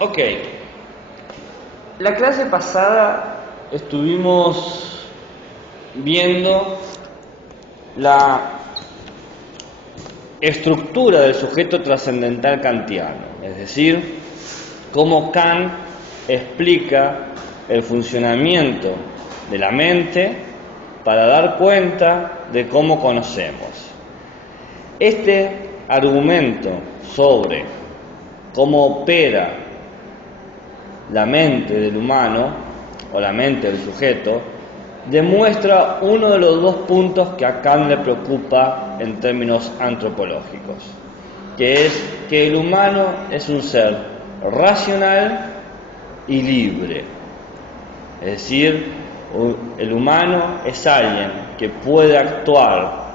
Ok, la clase pasada estuvimos viendo la estructura del sujeto trascendental kantiano, es decir, cómo Kant explica el funcionamiento de la mente para dar cuenta de cómo conocemos. Este argumento sobre cómo opera la mente del humano o la mente del sujeto demuestra uno de los dos puntos que a Kant le preocupa en términos antropológicos, que es que el humano es un ser racional y libre. Es decir, el humano es alguien que puede actuar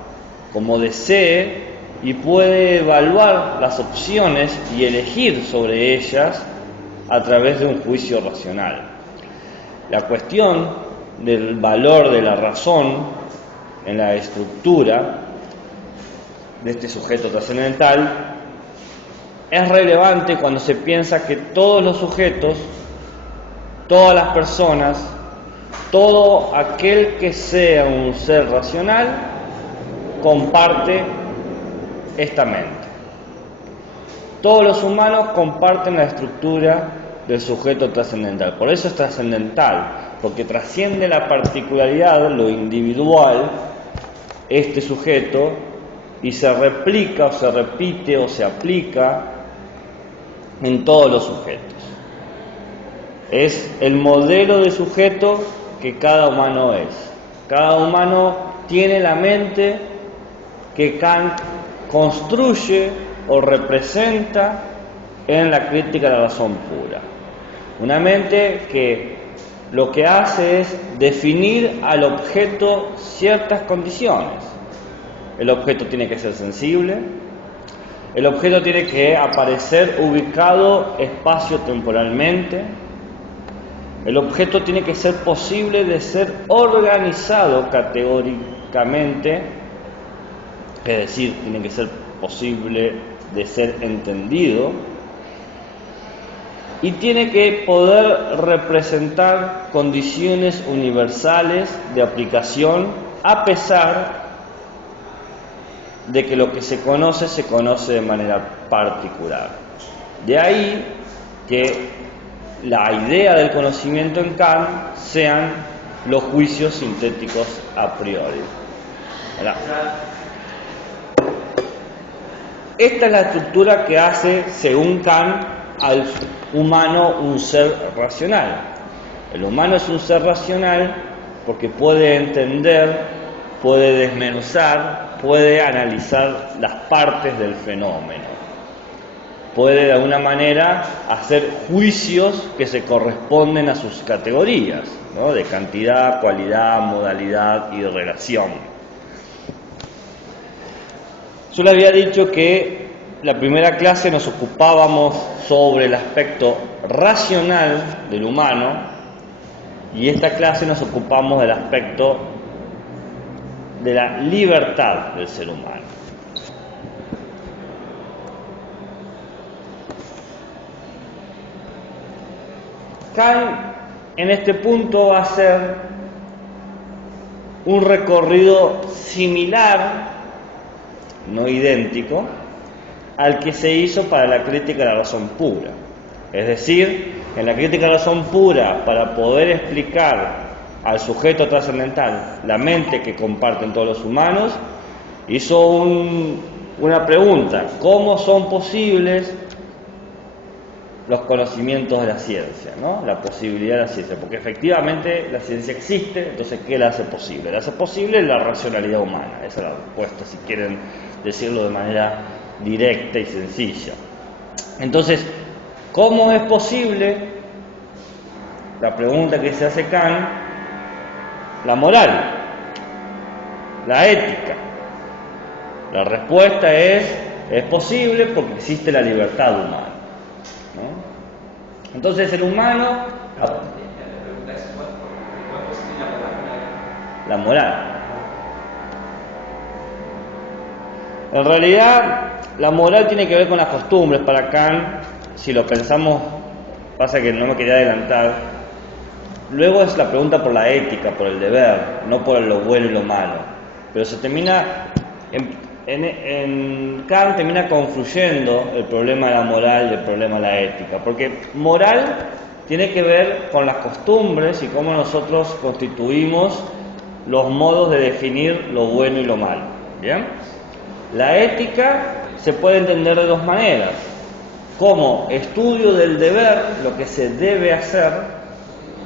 como desee y puede evaluar las opciones y elegir sobre ellas a través de un juicio racional. La cuestión del valor de la razón en la estructura de este sujeto trascendental es relevante cuando se piensa que todos los sujetos, todas las personas, todo aquel que sea un ser racional comparte esta mente. Todos los humanos comparten la estructura del sujeto trascendental. Por eso es trascendental, porque trasciende la particularidad, lo individual, este sujeto, y se replica o se repite o se aplica en todos los sujetos. Es el modelo de sujeto que cada humano es. Cada humano tiene la mente que Kant construye o representa en la crítica de la razón pura. Una mente que lo que hace es definir al objeto ciertas condiciones. El objeto tiene que ser sensible, el objeto tiene que aparecer ubicado espacio-temporalmente, el objeto tiene que ser posible de ser organizado categóricamente, es decir, tiene que ser posible de ser entendido, y tiene que poder representar condiciones universales de aplicación a pesar de que lo que se conoce de manera particular. De ahí que la idea del conocimiento en Kant sean los juicios sintéticos a priori. ¿Verdad? Esta es la estructura que hace, según Kant, al humano un ser racional. El humano es un ser racional porque puede entender, puede desmenuzar, puede analizar las partes del fenómeno. Puede de alguna manera hacer juicios que se corresponden a sus categorías, ¿no? De cantidad, cualidad, modalidad y relación. Yo le había dicho que la primera clase nos ocupábamos sobre el aspecto racional del humano y esta clase nos ocupamos del aspecto de la libertad del ser humano. Kant en este punto va a hacer un recorrido similar, no idéntico, al que se hizo para la crítica de la razón pura. Es decir, en la crítica de la razón pura, para poder explicar al sujeto trascendental la mente que comparten todos los humanos, hizo una pregunta: ¿cómo son posibles los conocimientos de la ciencia, ¿no? La posibilidad de la ciencia, porque efectivamente la ciencia existe, entonces ¿qué la hace posible? La hace posible la racionalidad humana. Esa es la respuesta, si quieren decirlo de manera directa y sencilla. Entonces, ¿cómo es posible, la pregunta que se hace Kant, la moral, la ética? La respuesta es posible porque existe la libertad humana, ¿no? Entonces el humano... La moral. En realidad, la moral tiene que ver con las costumbres. Para Kant, si lo pensamos pasa que no me quería adelantar. Luego es la pregunta por la ética, por el deber, no por lo bueno y lo malo. Pero se termina, en Kant termina confluyendo el problema de la moral y el problema de la ética. Porque moral tiene que ver con las costumbres y cómo nosotros constituimos los modos de definir lo bueno y lo malo. ¿Bien? La ética se puede entender de dos maneras. Como estudio del deber, lo que se debe hacer,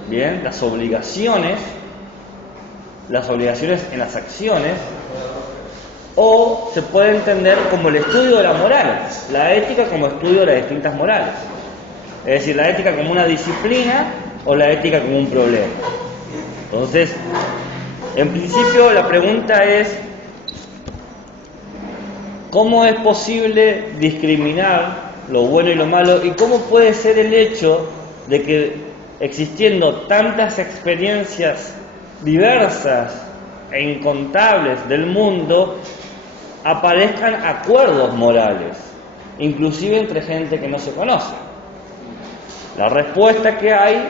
¿bien? Las obligaciones en las acciones, o se puede entender como el estudio de la moral, la ética como estudio de las distintas morales. Es decir, la ética como una disciplina o la ética como un problema. Entonces, en principio la pregunta es, ¿cómo es posible discriminar lo bueno y lo malo? ¿Y cómo puede ser el hecho de que existiendo tantas experiencias diversas e incontables del mundo, aparezcan acuerdos morales, inclusive entre gente que no se conoce? La respuesta que hay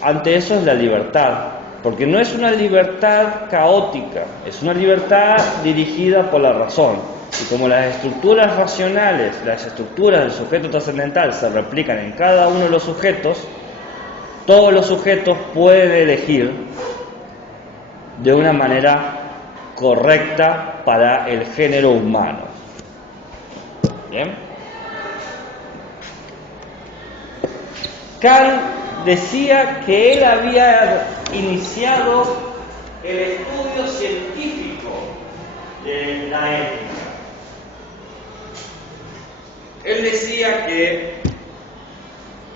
ante eso es la libertad, porque no es una libertad caótica, es una libertad dirigida por la razón. Y como las estructuras racionales, las estructuras del sujeto trascendental se replican en cada uno de los sujetos, todos los sujetos pueden elegir de una manera correcta para el género humano. ¿Bien? Kant decía que él había iniciado el estudio científico de la ética. Él decía que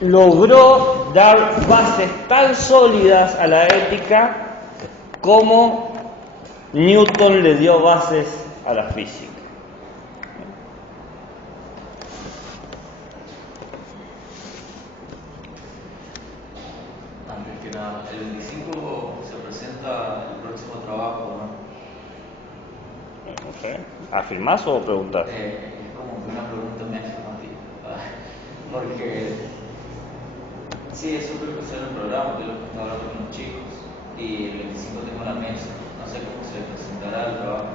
logró dar bases tan sólidas a la ética como Newton le dio bases a la física. Antes que nada, el 25 se presenta el próximo trabajo, ¿no? No sé. ¿Afirmás o preguntás? Es como que una pregunta me hace Mati. Porque sí, es súper especial el programa, yo lo que estaba hablando con los chicos. Y el 25 tengo la mesa, no sé cómo se presentará el trabajo.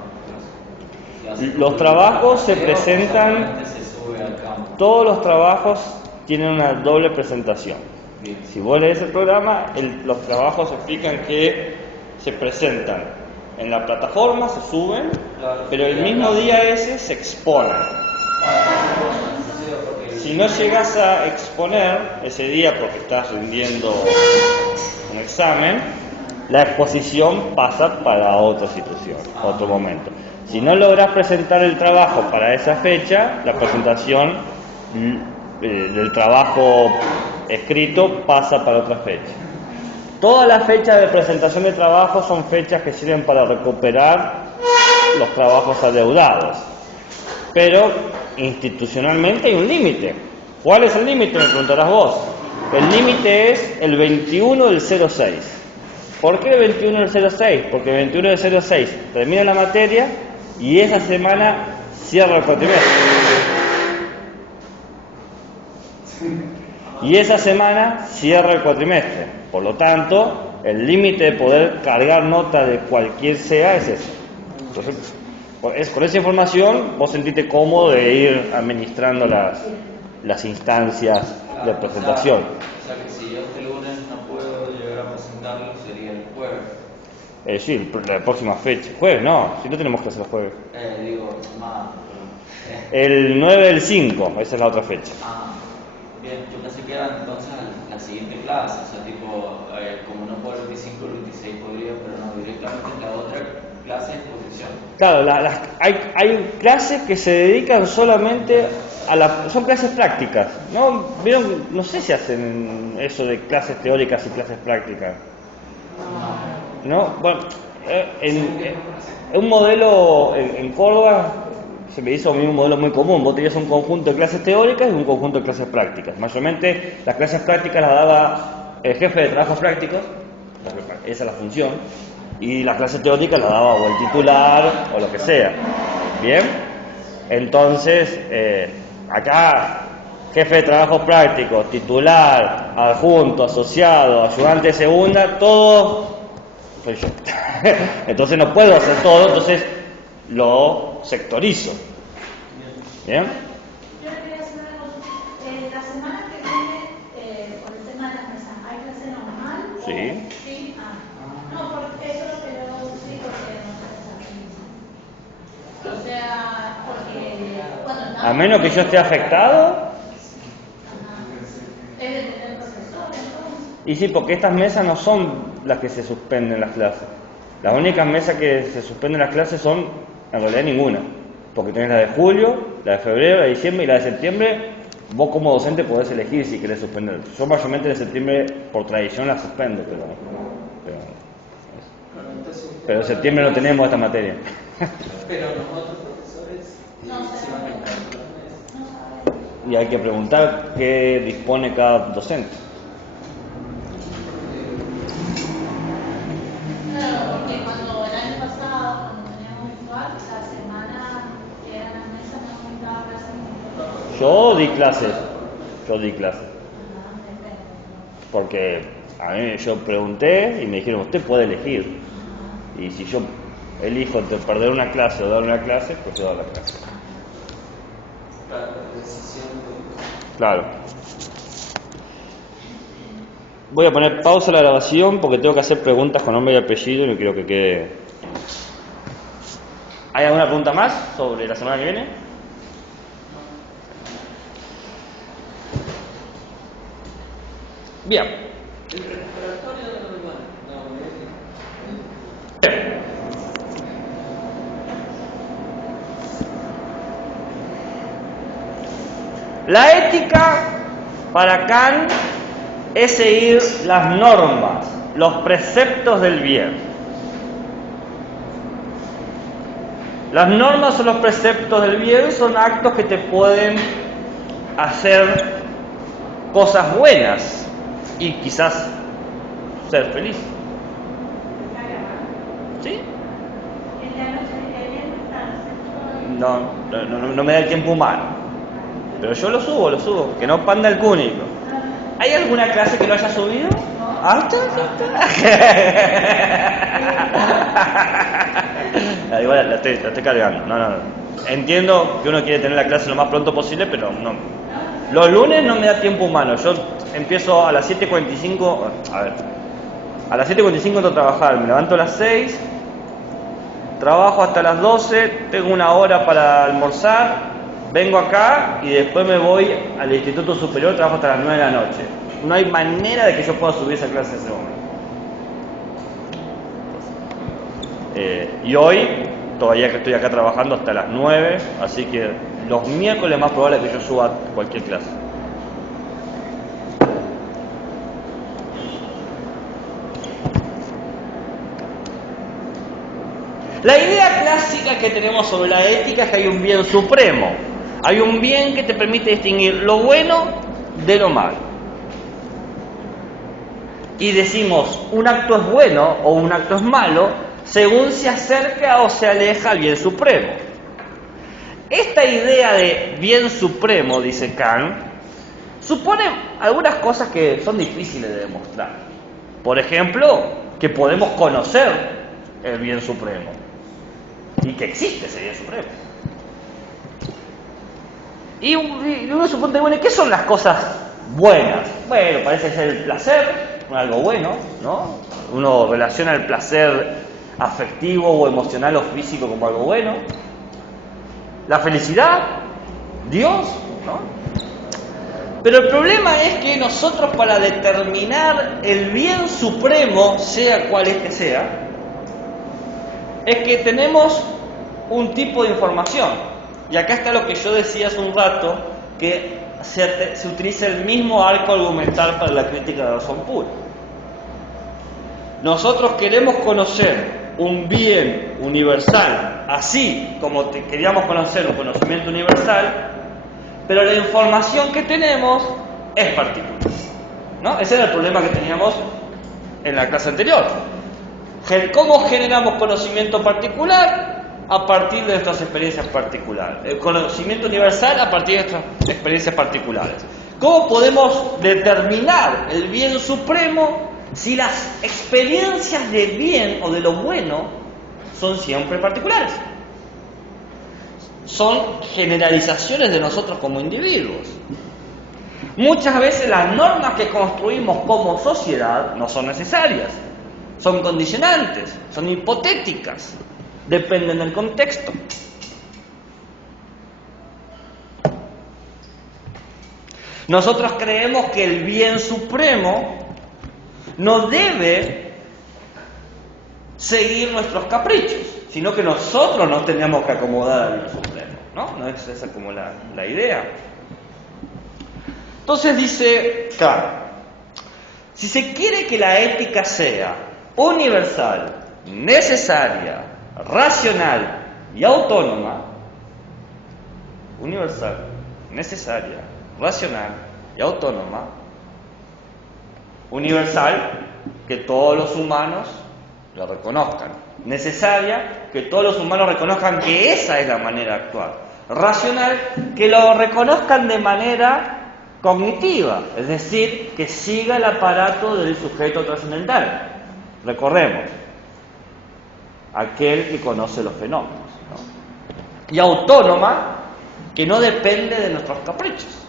Los trabajos se presentan, se sube al campo. todos los trabajos tienen una doble presentación. Bien. Si vos lees el programa, los trabajos explican que se presentan en la plataforma, se suben, Claro, pero el mismo día ese se exponen. Si no llegas a exponer ese día porque estás rindiendo un examen, la exposición pasa para otra situación, otro momento. Si no logras presentar el trabajo para esa fecha, la presentación del trabajo escrito pasa para otra fecha. Todas las fechas de presentación de trabajo son fechas que sirven para recuperar los trabajos adeudados. Pero institucionalmente hay un límite. ¿Cuál es el límite? Me preguntarás vos. El límite es el 21 del 06. ¿Por qué el 21 del 06? Porque el 21 del 06 termina la materia y esa semana cierra el cuatrimestre. Y esa semana cierra el cuatrimestre. Por lo tanto, el límite de poder cargar nota de cualquier sea es ese. Entonces, con esa información vos sentiste cómodo de ir administrando las instancias de presentación. O sea que si yo este lunes no puedo llegar a presentarlo, sería el jueves. Sí, la próxima fecha. Jueves, no, si no tenemos clase el jueves. Digo, más. El 9 del 5, esa es la otra fecha. Bien, yo pensé que era entonces la siguiente clase, o sea, tipo, como no puedo el 25, el 26 podría, pero no, directamente en la otra clase de exposición. Claro, hay clases que se dedican solamente son clases prácticas, ¿no? ¿Vieron? No sé si hacen eso de clases teóricas y clases prácticas. ¿No? Bueno, un modelo en Córdoba se me hizo a mí un modelo muy común. Vos tenías un conjunto de clases teóricas y un conjunto de clases prácticas. Mayormente las clases prácticas las daba el jefe de trabajos prácticos, esa es la función, y las clases teóricas las daba o el titular o lo que sea. Bien, entonces acá jefe de trabajo práctico, titular, adjunto, asociado, ayudante de segunda, todo soy yo. Entonces no puedo hacer todo, entonces lo sectorizo. ¿Bien? Yo quería hacer una cosa. La semana que viene, por el tema de las mesas, ¿hay clase normal? Sí. Sí. No, porque eso es lo que yo sí, porque no sé. O sea, porque cuando A menos que yo esté afectado. Es de tener profesor, entonces. Y sí, porque estas mesas no son las que se suspenden las clases. Las únicas mesas que se suspenden las clases son, en realidad, ninguna. Porque tenés la de julio, la de febrero, la de diciembre y la de septiembre. Vos como docente podés elegir si querés suspender. Yo mayormente de septiembre, por tradición, la suspendo, pero en septiembre no tenemos esta materia. Pero los otros profesores No se van a estar en las mesas. No sabemos. Y hay que preguntar qué dispone cada docente. Claro, porque cuando el año pasado, cuando teníamos virtual, la semana que eran las mesas no estaba clase. Yo di clases. Porque a mí yo pregunté y me dijeron, usted puede elegir. Y si yo elijo entre perder una clase o dar una clase, pues yo doy la clase. Claro, la decisión de... Claro. Voy a poner pausa a la grabación porque tengo que hacer preguntas con nombre y apellido y no quiero que quede... ¿Hay alguna pregunta más sobre la semana que viene? Bien. ¿El preparatorio de la normal? No, La ética para Kant es seguir las normas, los preceptos del bien. Las normas o los preceptos del bien son actos que te pueden hacer cosas buenas y quizás ser feliz. ¿Sí? No me da el tiempo humano. Pero yo lo subo, que no panda el cúnico. ¿Hay alguna clase que lo haya subido? Igual la estoy cargando. No. Entiendo que uno quiere tener la clase lo más pronto posible, pero no. Los lunes no me da tiempo humano. Yo empiezo a las 7:45. A las 7:45 entro a trabajar. Me levanto a las 6. Trabajo hasta las 12. Tengo una hora para almorzar. Vengo acá y después me voy al Instituto Superior, trabajo hasta las 9 de la noche. No hay manera de que yo pueda subir esa clase en ese momento. Y hoy, todavía que estoy acá trabajando hasta las 9, así que los miércoles es más probable que yo suba cualquier clase. La idea clásica que tenemos sobre la ética es que hay un bien supremo. Hay un bien que te permite distinguir lo bueno de lo malo. Y decimos, un acto es bueno o un acto es malo según se acerca o se aleja al bien supremo. Esta idea de bien supremo, dice Kant, supone algunas cosas que son difíciles de demostrar. Por ejemplo, que podemos conocer el bien supremo y que existe ese bien supremo. Y uno supone, bueno, ¿qué son las cosas buenas? Bueno, parece ser el placer, algo bueno, ¿no? Uno relaciona el placer afectivo o emocional o físico como algo bueno. La felicidad, Dios, ¿no? Pero el problema es que nosotros, para determinar el bien supremo, sea cual este sea, es que tenemos un tipo de información. Y acá está lo que yo decía hace un rato, que se utiliza el mismo arco argumental para la crítica de la razón pura. Nosotros queremos conocer un bien universal, así como queríamos conocer un conocimiento universal, pero la información que tenemos es particular, ¿no? Ese era el problema que teníamos en la clase anterior. ¿Cómo generamos conocimiento particular? a partir de nuestras experiencias particulares. El conocimiento universal a partir de nuestras experiencias particulares. ¿Cómo podemos determinar el bien supremo si las experiencias del bien o de lo bueno son siempre particulares? Son generalizaciones de nosotros como individuos. Muchas veces las normas que construimos como sociedad no son necesarias, son condicionantes, son hipotéticas, dependen del contexto. Nosotros creemos que el bien supremo no debe seguir nuestros caprichos, sino que nosotros nos tenemos que acomodar al bien supremo, ¿no? No es esa como la idea. Entonces dice Kant, si se quiere que la ética sea universal, necesaria, racional y autónoma, universal, necesaria, racional y autónoma, universal, que todos los humanos lo reconozcan, necesaria, que todos los humanos reconozcan que esa es la manera de actuar, racional, que lo reconozcan de manera cognitiva, es decir, que siga el aparato del sujeto trascendental. Recordemos, aquel que conoce los fenómenos, ¿no? Y autónoma, que no depende de nuestros caprichos.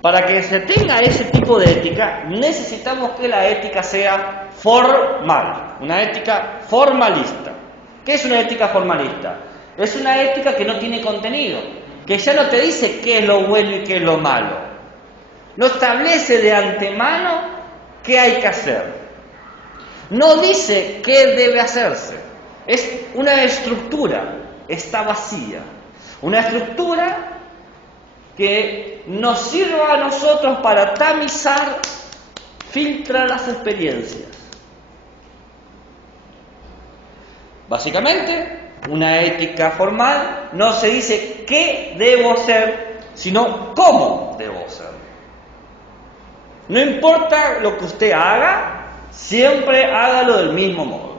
Para que se tenga ese tipo de ética, necesitamos que la ética sea formal, una ética formalista. ¿Qué es una ética formalista? Es una ética que no tiene contenido, que ya no te dice qué es lo bueno y qué es lo malo. No establece de antemano qué hay que hacer. No dice qué debe hacerse. Es una estructura, está vacía. Una estructura que nos sirva a nosotros para tamizar, filtrar las experiencias. Básicamente, una ética formal no se dice qué debo ser, sino cómo debo ser. No importa lo que usted haga, siempre hágalo del mismo modo,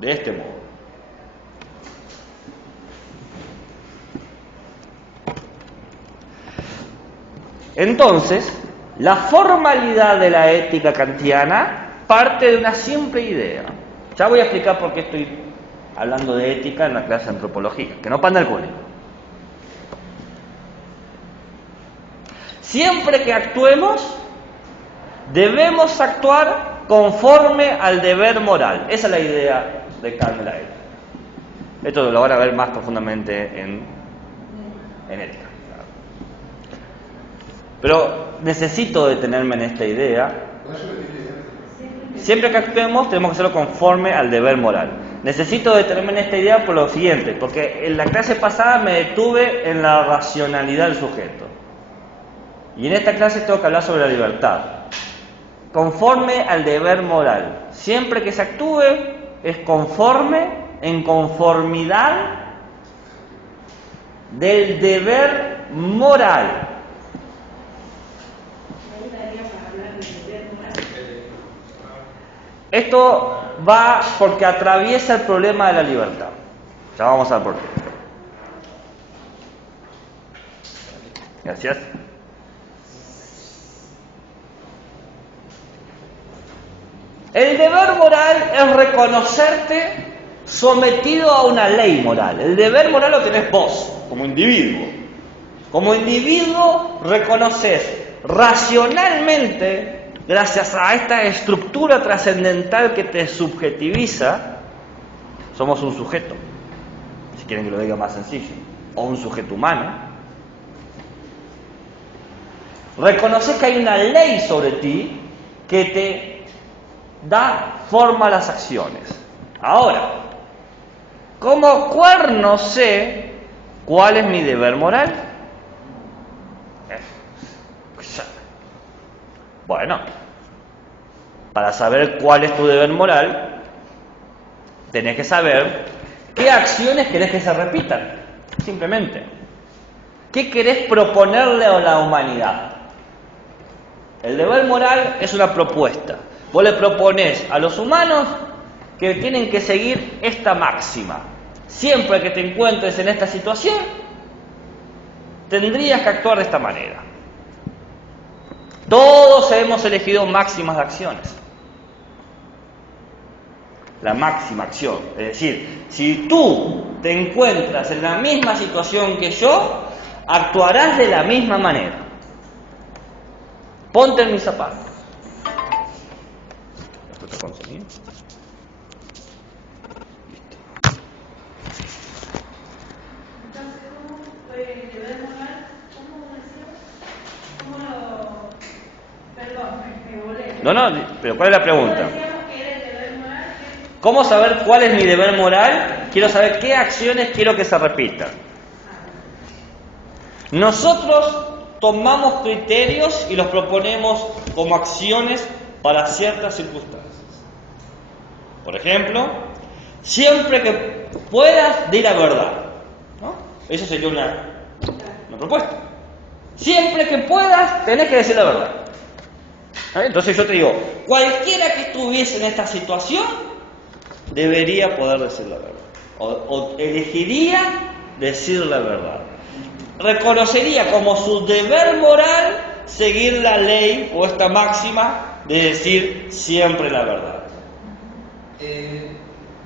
de este modo. Entonces, la formalidad de la ética kantiana parte de una simple idea. Ya voy a explicar por qué estoy hablando de ética en la clase de antropología, que no panda el cúnico. Siempre que actuemos, debemos actuar conforme al deber moral. Esa es la idea de Kant de la ética. Esto lo van a ver más profundamente en ética. Pero necesito detenerme en esta idea. Siempre que actuemos tenemos que hacerlo conforme al deber moral. Necesito detenerme en esta idea por lo siguiente, porque en la clase pasada me detuve en la racionalidad del sujeto. Y en esta clase tengo que hablar sobre la libertad. Conforme al deber moral. Siempre que se actúe es conforme, en conformidad del deber moral. Esto va porque atraviesa el problema de la libertad. Ya vamos a ver por qué. Gracias. El deber moral es reconocerte sometido a una ley moral. El deber moral lo tenés vos, como individuo. Como individuo reconoces racionalmente, gracias a esta estructura trascendental que te subjetiviza, somos un sujeto, si quieren que lo diga más sencillo, o un sujeto humano. Reconoces que hay una ley sobre ti que te da forma a las acciones. Ahora, ¿cómo cuerno sé cuál es mi deber moral? Bueno, para saber cuál es tu deber moral, tenés que saber qué acciones querés que se repitan. Simplemente, ¿qué querés proponerle a la humanidad? El deber moral es una propuesta. Vos le proponés a los humanos que tienen que seguir esta máxima. siempre que te encuentres en esta situación, tendrías que actuar de esta manera. Todos hemos elegido máximas de acciones. La máxima acción. Es decir, si tú te encuentras en la misma situación que yo, actuarás de la misma manera. Ponte en mis zapatos. ¿Esto te conseguí? Entonces, ¿cómo deber moral? ¿Cómo decías? ¿Cómo lo...? Perdón, me volé. No, pero ¿cuál es la pregunta? ¿Cómo decíamos que era el deber moral? ¿Cómo saber cuál es mi deber moral? Quiero saber qué acciones quiero que se repitan. Nosotros tomamos criterios y los proponemos como acciones para ciertas circunstancias. Por ejemplo, siempre que puedas, di la verdad, ¿no? Eso sería una propuesta. Siempre que puedas, tenés que decir la verdad. Entonces yo te digo, cualquiera que estuviese en esta situación debería poder decir la verdad. O elegiría decir la verdad. Reconocería como su deber moral seguir la ley o esta máxima de decir siempre la verdad.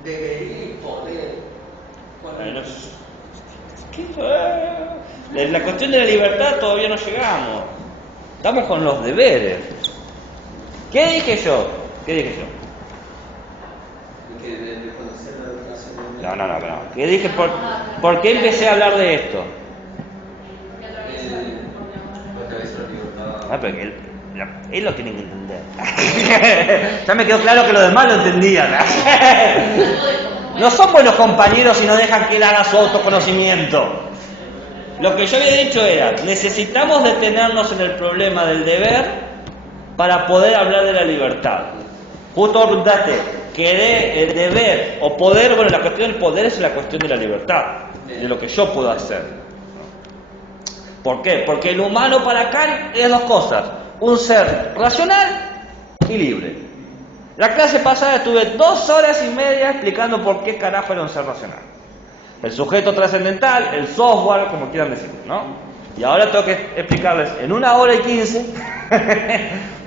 Debería y poder. La cuestión de la libertad todavía no llegamos. Estamos con los deberes. ¿Qué dije yo? Que de reconocer la educación. No. ¿Qué dije? ¿Por qué empecé a hablar de esto? Porque a veces la libertad. Pero él lo tiene que entender. Ya me quedó claro que los demás lo entendían. No son buenos compañeros y no dejan que él haga su autoconocimiento. Lo que yo había dicho era, necesitamos detenernos en el problema del deber para poder hablar de la libertad. Justo preguntaste, ¿querer, deber o poder? Bueno, la cuestión del poder es la cuestión de la libertad, de lo que yo puedo hacer. ¿Por qué? Porque el humano para Kant es dos cosas: un ser racional y libre. La clase pasada estuve 2 horas y media explicando por qué carajo era un ser racional. El sujeto trascendental, el software, como quieran decirlo, ¿no? Y ahora tengo que explicarles en 1 hora y 15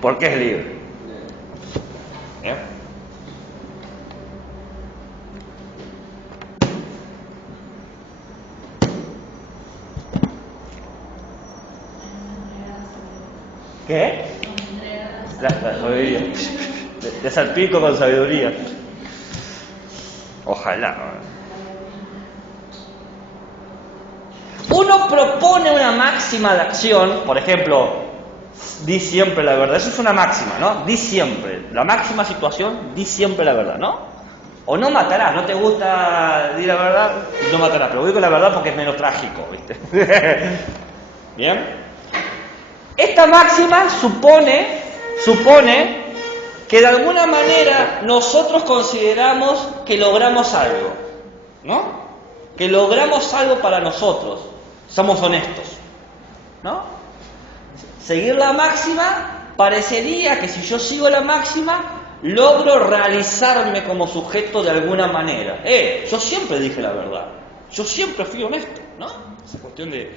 por qué es libre. ¿Bien? ¿Qué? La sabiduría. De salpico con sabiduría. Ojalá. Uno propone una máxima de acción, por ejemplo, di siempre la verdad. Eso es una máxima, ¿no? Di siempre. La máxima situación, di siempre la verdad, ¿no? O no matarás, no te gusta decir la verdad, no matarás. Pero digo la verdad porque es menos trágico, ¿viste? ¿Bien? Esta máxima supone que de alguna manera nosotros consideramos que logramos algo, ¿no? Que logramos algo para nosotros. Somos honestos, ¿no? Seguir la máxima parecería que si yo sigo la máxima logro realizarme como sujeto de alguna manera. Yo siempre dije la verdad, yo siempre fui honesto, ¿no? Esa cuestión de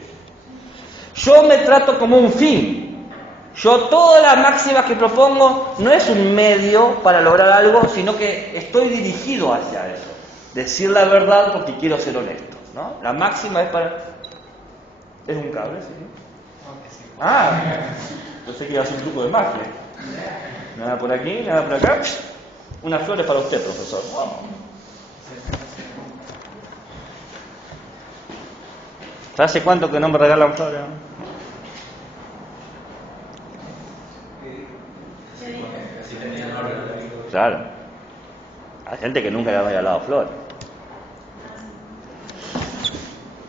yo me trato como un fin. Yo todas las máximas que propongo no es un medio para lograr algo, sino que estoy dirigido hacia eso. Decir la verdad porque quiero ser honesto, ¿no? La máxima es para... ¿Es un cable? ¿Sí? Pensé que iba a ser un truco de magia. Nada por aquí, nada por acá. Unas flores para usted, profesor. ¿Hace cuánto que no me regalan flores? Claro. Hay gente que nunca le ha regalado flores.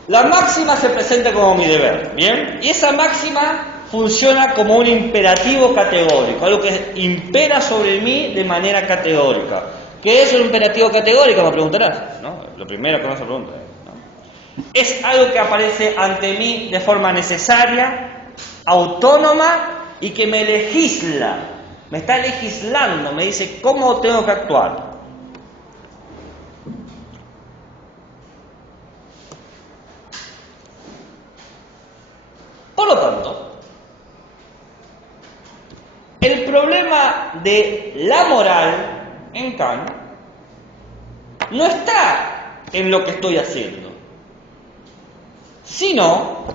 La máxima se presenta como mi deber, ¿bien? Y esa máxima funciona como un imperativo categórico, algo que impera sobre mí de manera categórica. ¿Qué es un imperativo categórico? Me preguntarás, ¿no? Lo primero que me se pregunta, ¿no? Es algo que aparece ante mí de forma necesaria, autónoma y que me legisla. Me está legislando, me dice cómo tengo que actuar. el problema de la moral en Kant no está en lo que estoy haciendo, sino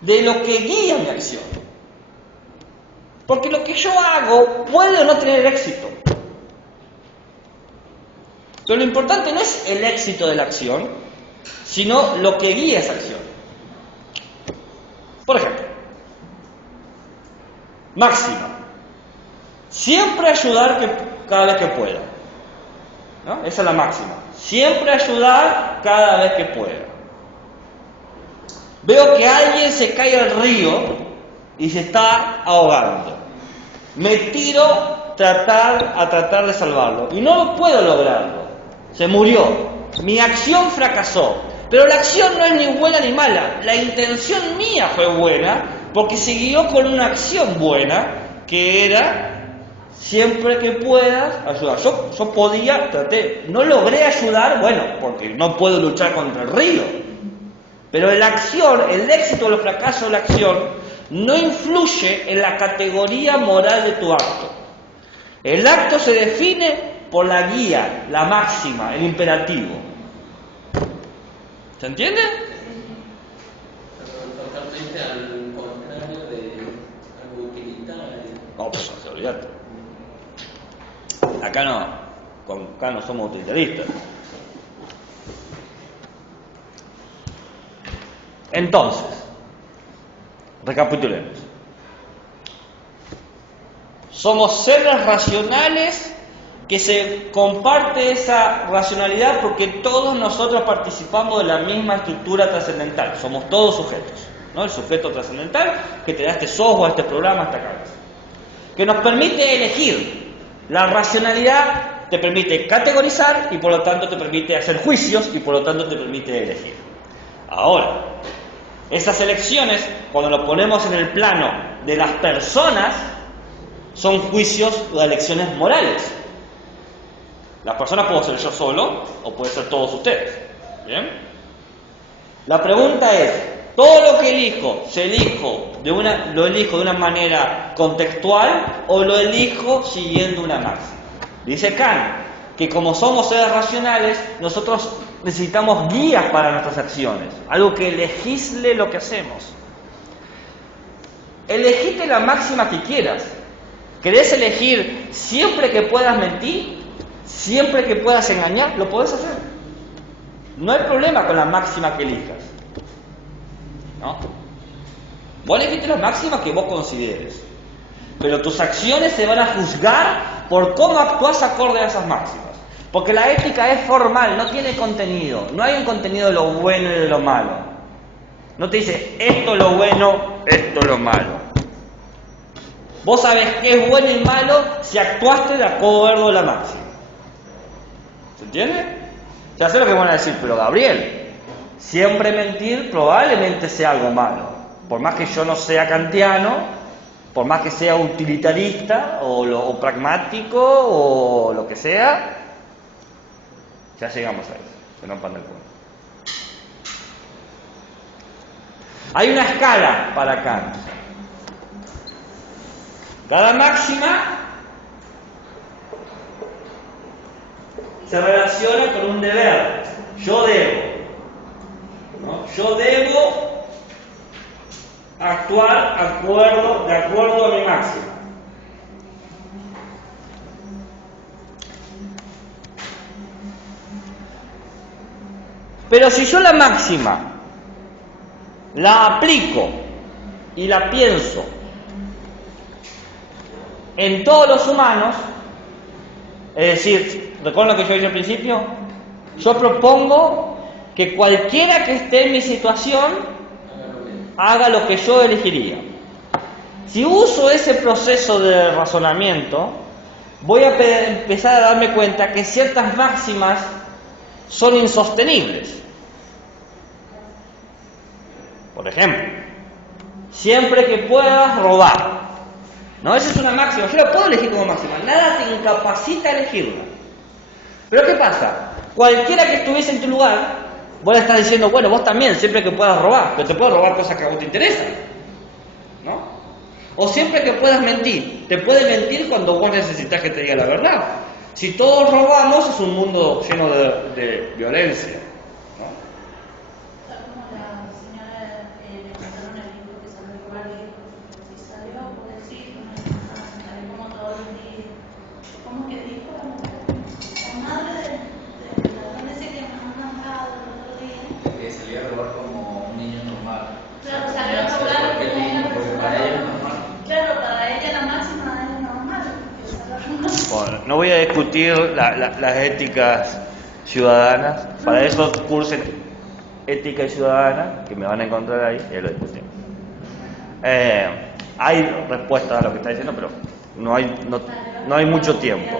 de lo que guía mi acción. Porque lo que yo hago puede o no tener éxito. Pero lo importante no es el éxito de la acción, sino lo que guía esa acción. Por ejemplo, máxima: siempre ayudar cada vez que pueda, ¿no? Esa es la máxima. Siempre ayudar cada vez que pueda. Veo que alguien se cae al río y se está ahogando. Me tiro a tratar de salvarlo. Y no puedo lograrlo. Se murió. Mi acción fracasó. Pero la acción no es ni buena ni mala. La intención mía fue buena porque se guió con una acción buena, que era siempre que puedas ayudar. Yo podía, traté. No logré ayudar, bueno, porque no puedo luchar contra el río. Pero la acción, el éxito o el fracaso de la acción, no influye en la categoría moral de tu acto. El acto se define por la guía, la máxima, el imperativo. ¿Se entiende? Totalmente al contrario de algo utilitario. No, pues olvídate. Acá no somos utilitaristas. Entonces, recapitulemos. Somos seres racionales que se comparte esa racionalidad porque todos nosotros participamos de la misma estructura trascendental. Somos todos sujetos, ¿no? El sujeto trascendental que te da este software, este programa, esta cabeza, que nos permite elegir. La racionalidad te permite categorizar y por lo tanto te permite hacer juicios y por lo tanto te permite elegir. Ahora, esas elecciones, cuando lo ponemos en el plano de las personas, son juicios o elecciones morales. Las personas puedo ser yo solo o puede ser todos ustedes. ¿Bien? La pregunta es, ¿todo lo que elijo, lo elijo de una manera contextual o lo elijo siguiendo una máxima? Dice Kant que como somos seres racionales, nosotros necesitamos guías para nuestras acciones, algo que legisle lo que hacemos. Elegite la máxima que quieras. ¿Querés elegir siempre que puedas mentir? ¿Siempre que puedas engañar? Lo podés hacer. No hay problema con la máxima que elijas, ¿no? Vos elegiste la máxima que vos consideres, pero tus acciones se van a juzgar por cómo actúas acorde a esas máximas. Porque la ética es formal, no tiene contenido. No hay un contenido de lo bueno y de lo malo. No te dice, esto es lo bueno, esto es lo malo. Vos sabés qué es bueno y malo si actuaste de acuerdo a la máxima. ¿Se entiende? Ya sé lo que van a decir, pero Gabriel, siempre mentir probablemente sea algo malo. Por más que yo no sea kantiano, por más que sea utilitarista o pragmático o lo que sea, ya llegamos a eso, que no panda el cuento. Hay una escala para Kant. Cada máxima se relaciona con un deber. Yo debo, ¿no? Yo debo actuar de acuerdo a mi máxima. Pero si yo la máxima la aplico y la pienso en todos los humanos, es decir, ¿recuerdan lo que yo dije al principio? Yo propongo que cualquiera que esté en mi situación haga lo que yo elegiría. Si uso ese proceso de razonamiento, voy a empezar a darme cuenta que ciertas máximas son insostenibles. Por ejemplo, siempre que puedas robar. No, esa es una máxima. Yo la puedo elegir como máxima. Nada te incapacita a elegirla. Pero ¿qué pasa? Cualquiera que estuviese en tu lugar, vos le estás diciendo, bueno, vos también, siempre que puedas robar. Pero te puedo robar cosas que a vos te interesan, ¿no? O siempre que puedas mentir. Te puede mentir cuando vos necesitas que te diga la verdad. Si todos robamos, es un mundo lleno de violencia, ¿no? Tal como la señora le pasaron el libro que salió igual y si salió, puede decir, como todos los días. ¿Cómo que dijo la madre de ladrón ese que me han mandado el otro día? Que salía a robar como un niño normal. Claro, salió a robar porque como una porque persona para ella es normal. normal. Claro, para ella la máxima es normal. Que salió a robar. Bueno, no voy a discutir las éticas ciudadanas. Para eso cursen ética y ciudadana, que me van a encontrar ahí, y ahí lo discutimos. Hay respuesta a lo que está diciendo, pero no hay mucho tiempo.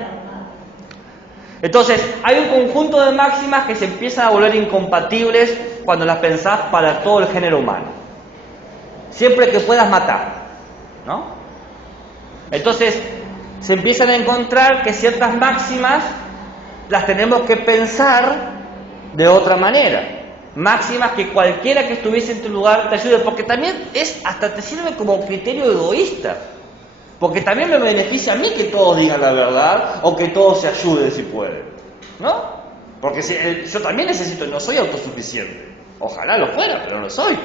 Entonces, hay un conjunto de máximas que se empiezan a volver incompatibles cuando las pensás para todo el género humano. Siempre que puedas matar, ¿no? Entonces, se empiezan a encontrar que ciertas máximas las tenemos que pensar de otra manera. Máximas que cualquiera que estuviese en tu lugar te ayude, porque también hasta te sirve como criterio egoísta. Porque también me beneficia a mí que todos digan la verdad o que todos se ayuden si pueden, ¿no? Porque yo también necesito, no soy autosuficiente. Ojalá lo fuera, pero no lo soy.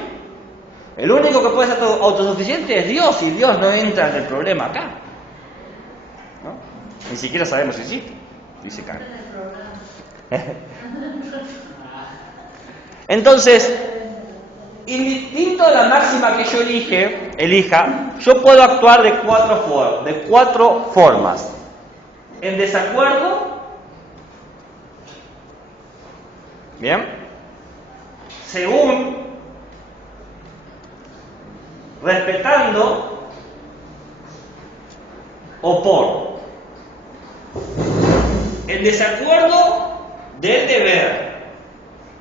El único que puede ser autosuficiente es Dios, y Dios no entra en el problema acá, ¿no? Ni siquiera sabemos si existe, dice Kant. Entonces, indistinto de la máxima que yo elija, yo puedo actuar de cuatro formas. En desacuerdo, bien, según, respetando o por. En desacuerdo del deber,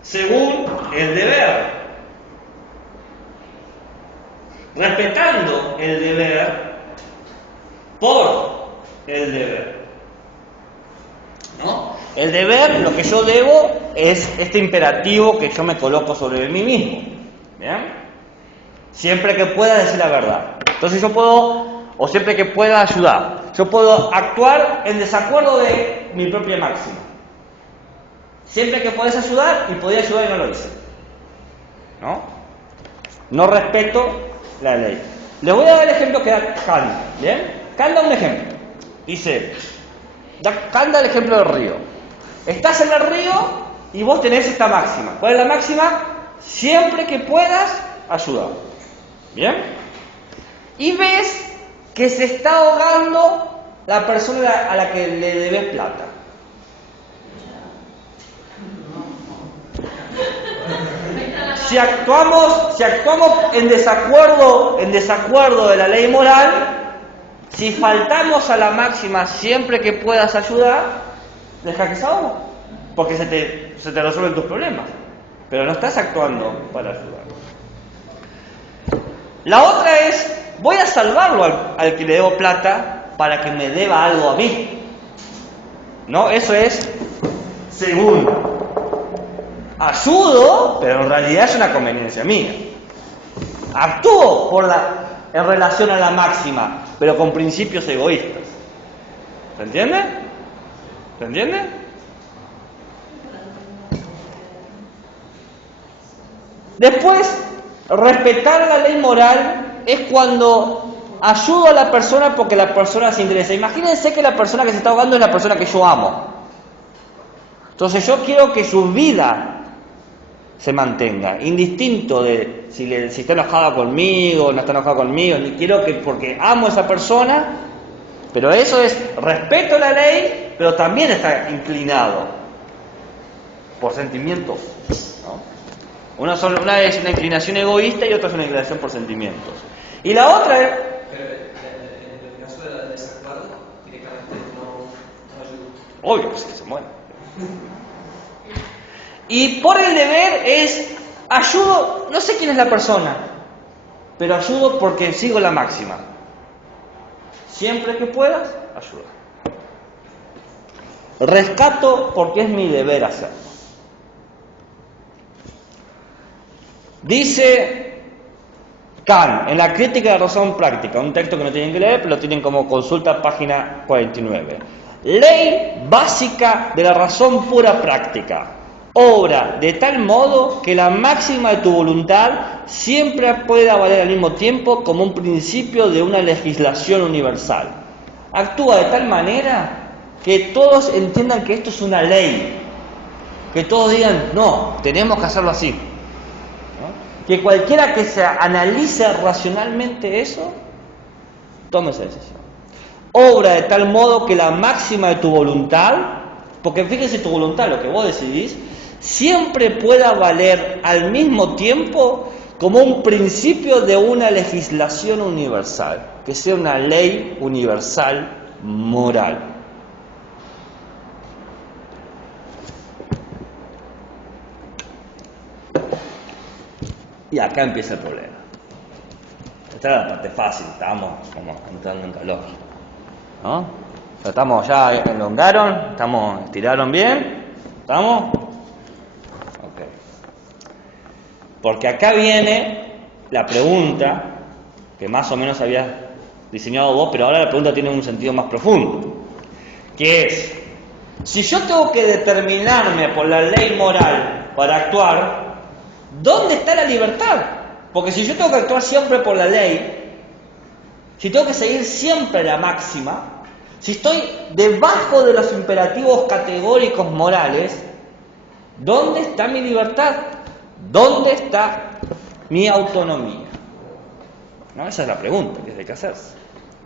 según el deber. Respetando el deber por el deber, ¿no? El deber, lo que yo debo, es este imperativo que yo me coloco sobre mí mismo, ¿bien? Siempre que pueda decir la verdad. Entonces yo puedo, o siempre que pueda ayudar, yo puedo actuar en desacuerdo de mi propia máxima. Siempre que podés ayudar, y podía ayudar y no lo hice, ¿no? No respeto la ley. Les voy a dar el ejemplo que da Kant, ¿bien? Kant da un ejemplo. Dice, Kant da el ejemplo del río. Estás en el río y vos tenés esta máxima. ¿Cuál es la máxima? Siempre que puedas, ayudar. ¿Bien? Y ves que se está ahogando la persona a la que le debes plata. Si actuamos en desacuerdo de la ley moral, si faltamos a la máxima siempre que puedas ayudar, deja que se ahogue, porque se te resuelven tus problemas, pero no estás actuando para ayudar. La otra es, voy a salvarlo al que le debo plata para que me deba algo a mí. ¿No? Eso es segundo. Ayudo, pero en realidad es una conveniencia mía. Actúo en relación a la máxima, pero con principios egoístas. ¿Se entiende? ¿Se entiende? Después, respetar la ley moral es cuando ayudo a la persona porque la persona se interesa. Imagínense que la persona que se está ahogando es la persona que yo amo. Entonces yo quiero que su vida se mantenga, indistinto de si está enojada conmigo o no está enojada conmigo, ni quiero que, porque amo a esa persona, pero eso es, respeto la ley, pero también está inclinado por sentimientos, ¿no? Una es una inclinación egoísta y otra es una inclinación por sentimientos. Y la otra es... Pero en el caso del desacuerdo, directamente no ayuda. Obvio que se muere. Y por el deber es, ayudo, no sé quién es la persona, pero ayudo porque sigo la máxima. Siempre que puedas, ayuda. Rescato porque es mi deber hacerlo. Dice Kant, en la crítica de la razón práctica, un texto que no tienen que leer, pero lo tienen como consulta, página 49. Ley básica de la razón pura práctica. Obra de tal modo que la máxima de tu voluntad siempre pueda valer al mismo tiempo como un principio de una legislación universal. Actúa de tal manera que todos entiendan que esto es una ley. Que todos digan, no, tenemos que hacerlo así. ¿No? Que cualquiera que se analice racionalmente eso, tome esa decisión. Obra de tal modo que la máxima de tu voluntad, porque fíjense tu voluntad, lo que vos decidís, siempre pueda valer al mismo tiempo como un principio de una legislación universal, que sea una ley universal moral. Y acá empieza el problema. Esta es la parte fácil, estamos como entrando en calor, ¿no? Ya estamos, ya elongaron, estiraron bien, ¿estamos? Ok. Porque acá viene la pregunta que más o menos habías diseñado vos, pero ahora la pregunta tiene un sentido más profundo, que es, si yo tengo que determinarme por la ley moral para actuar, ¿dónde está la libertad? Porque si yo tengo que actuar siempre por la ley, si tengo que seguir siempre la máxima, si estoy debajo de los imperativos categóricos morales, ¿dónde está mi libertad? ¿Dónde está mi autonomía? ¿No? Esa es la pregunta que hay que hacerse.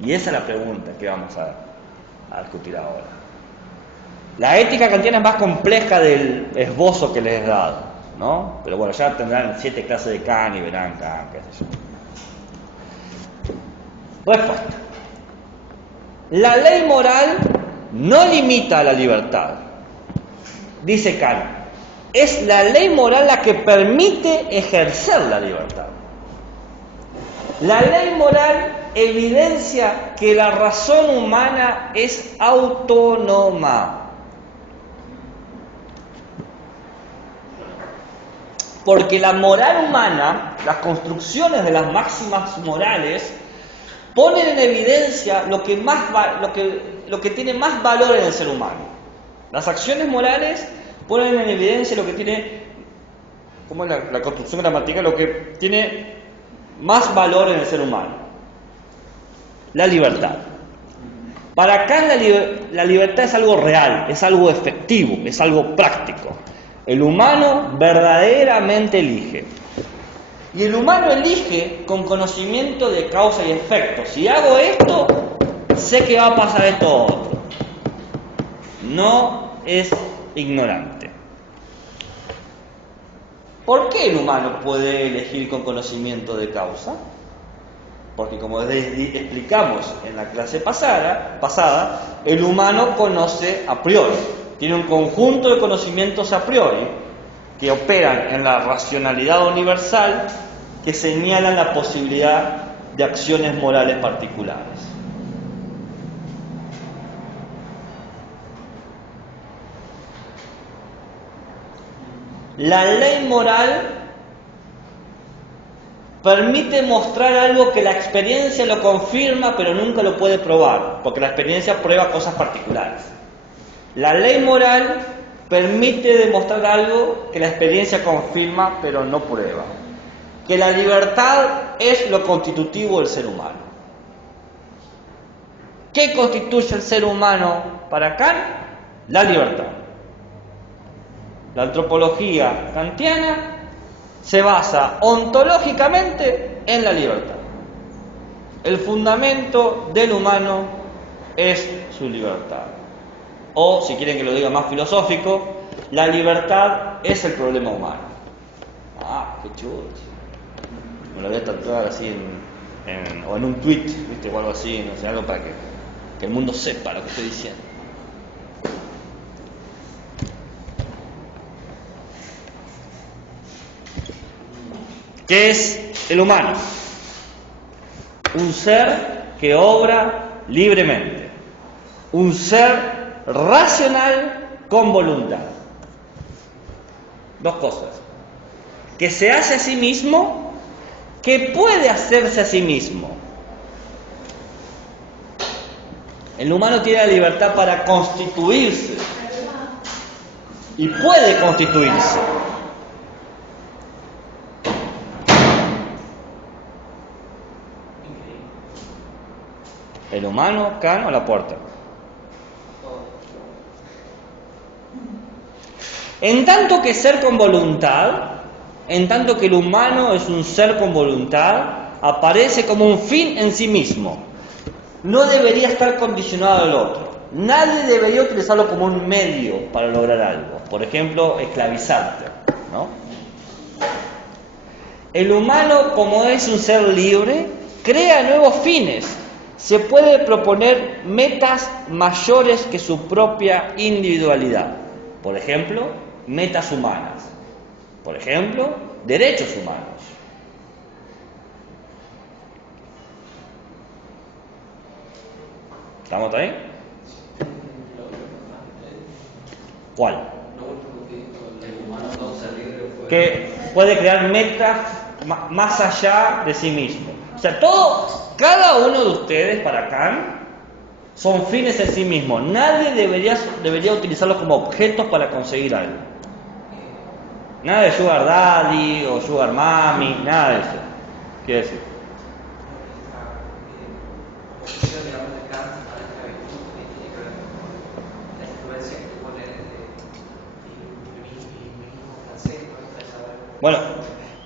Y esa es la pregunta que vamos a discutir ahora. La ética kantiana es más compleja del esbozo que les he dado, ¿no? Pero bueno, ya tendrán 7 clases de Kant y verán Kant, qué sé yo. Respuesta. La ley moral no limita la libertad. Dice Kant, es la ley moral la que permite ejercer la libertad. La ley moral evidencia que la razón humana es autónoma. Porque la moral humana, las construcciones de las máximas morales, ponen en evidencia lo que tiene más valor en el ser humano. Las acciones morales ponen en evidencia lo que tiene, como es la construcción gramatical, lo que tiene más valor en el ser humano. La libertad. Para Kant la libertad es algo real, es algo efectivo, es algo práctico. El humano verdaderamente elige. Y el humano elige con conocimiento de causa y efecto. Si hago esto, sé que va a pasar esto otro. No es ignorante. ¿Por qué el humano puede elegir con conocimiento de causa? Porque como explicamos en la clase pasada, el humano conoce a priori. Tiene un conjunto de conocimientos a priori que operan en la racionalidad universal que señalan la posibilidad de acciones morales particulares. La ley moral permite mostrar algo que la experiencia lo confirma, pero nunca lo puede probar, porque la experiencia prueba cosas particulares. La ley moral permite demostrar algo que la experiencia confirma, pero no prueba. Que la libertad es lo constitutivo del ser humano. ¿Qué constituye el ser humano para Kant? La libertad. La antropología kantiana se basa ontológicamente en la libertad. El fundamento del humano es su libertad. O, si quieren que lo diga más filosófico, la libertad es el problema humano. Ah, qué chulo. Me lo voy a tatuar así o en un tweet, ¿viste? O algo así, no sé, algo para que el mundo sepa lo que estoy diciendo. ¿Qué es el humano? Un ser que obra libremente. Un ser racional con voluntad. Dos cosas. Que se hace a sí mismo que puede hacerse a sí mismo. El humano tiene la libertad para constituirse y puede constituirse. El humano, Kant o la puerta. En tanto que ser con voluntad, en tanto que el humano es un ser con voluntad, aparece como un fin en sí mismo. No debería estar condicionado al otro. Nadie debería utilizarlo como un medio para lograr algo. Por ejemplo, esclavizarte, ¿no? El humano, como es un ser libre, crea nuevos fines. Se puede proponer metas mayores que su propia individualidad. Por ejemplo, metas humanas. Por ejemplo, derechos humanos. ¿Estamos ahí? ¿Cuál? El humano no ser libre fue... Que puede crear metas más allá de sí mismo. O sea, cada uno de ustedes para Kant son fines en sí mismos. Nadie debería utilizarlos como objetos para conseguir algo. Nada de sugar daddy o sugar mami, nada de eso. Quiere decir. Bueno,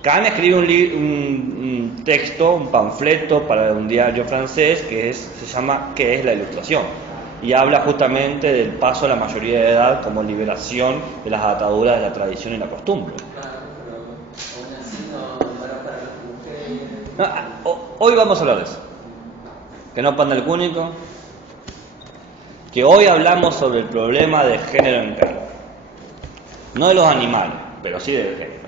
Kant escribe un texto, un panfleto para un diario francés se llama ¿Qué es la Ilustración? Y habla justamente del paso a la mayoría de edad como liberación de las ataduras de la tradición y la costumbre. Claro, pero aún así no era para las mujeres. No, hoy vamos a hablar de eso. Que no panda el cúnico. Que hoy hablamos sobre el problema de género en Kant. No de los animales, pero sí del género.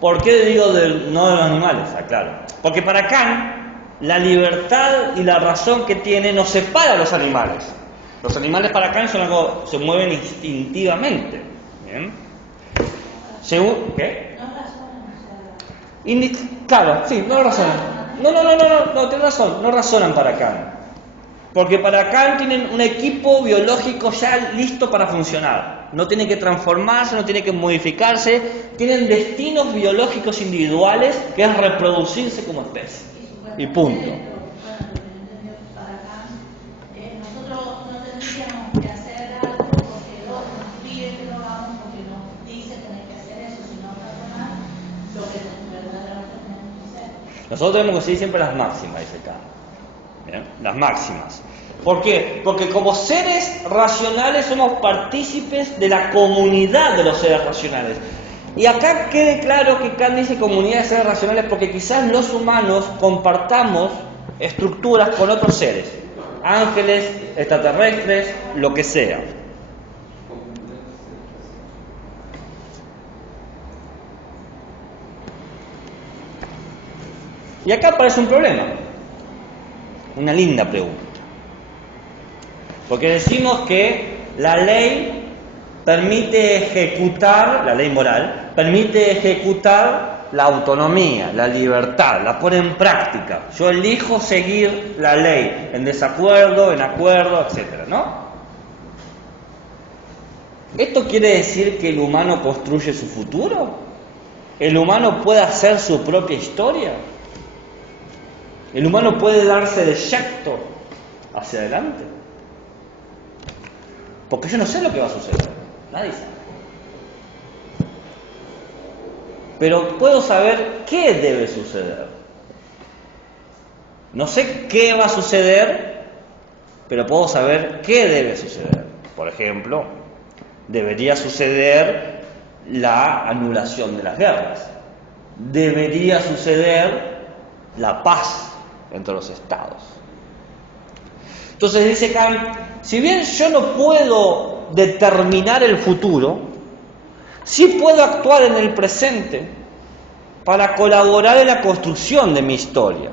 ¿Por qué digo no de los animales? Claro. Porque para Kant, la libertad y la razón que tiene nos separa a los animales. Los animales para Kant son algo, se mueven instintivamente. ¿Bien? Según, ¿qué? Claro, sí, no razonan. No, tienes razón, no razonan para Kant. Porque para Kant tienen un equipo biológico ya listo para funcionar. No tiene que transformarse, no tiene que modificarse. Tienen destinos biológicos individuales que es reproducirse como especie. Y punto. Para Kant, nosotros no tendríamos que hacer algo porque el otro nos pide que lo hagamos, porque nos dice que tenés que hacer eso, sino razonar lo que verdaderamente tenemos que hacer. Nosotros tenemos que seguir siempre las máximas, dice Kant. ¿Bien? Las máximas. ¿Por qué? Porque como seres racionales somos partícipes de la comunidad de los seres racionales. Y acá quede claro que Kant dice comunidad de seres racionales porque quizás los humanos compartamos estructuras con otros seres, ángeles, extraterrestres, lo que sea. Y acá aparece un problema, una linda pregunta. Porque decimos que la ley permite ejecutar, la ley moral, permite ejecutar la autonomía, la libertad, la pone en práctica. Yo elijo seguir la ley, en desacuerdo, en acuerdo, etc., ¿no? ¿Esto quiere decir que el humano construye su futuro? ¿El humano puede hacer su propia historia? ¿El humano puede darse de yacto hacia adelante? Porque yo no sé lo que va a suceder. Nadie sabe. Pero puedo saber qué debe suceder. No sé qué va a suceder, pero puedo saber qué debe suceder. Por ejemplo, debería suceder la anulación de las guerras. Debería suceder la paz entre los estados. Entonces dice Kant, si bien yo no puedo determinar el futuro, sí puedo actuar en el presente para colaborar en la construcción de mi historia,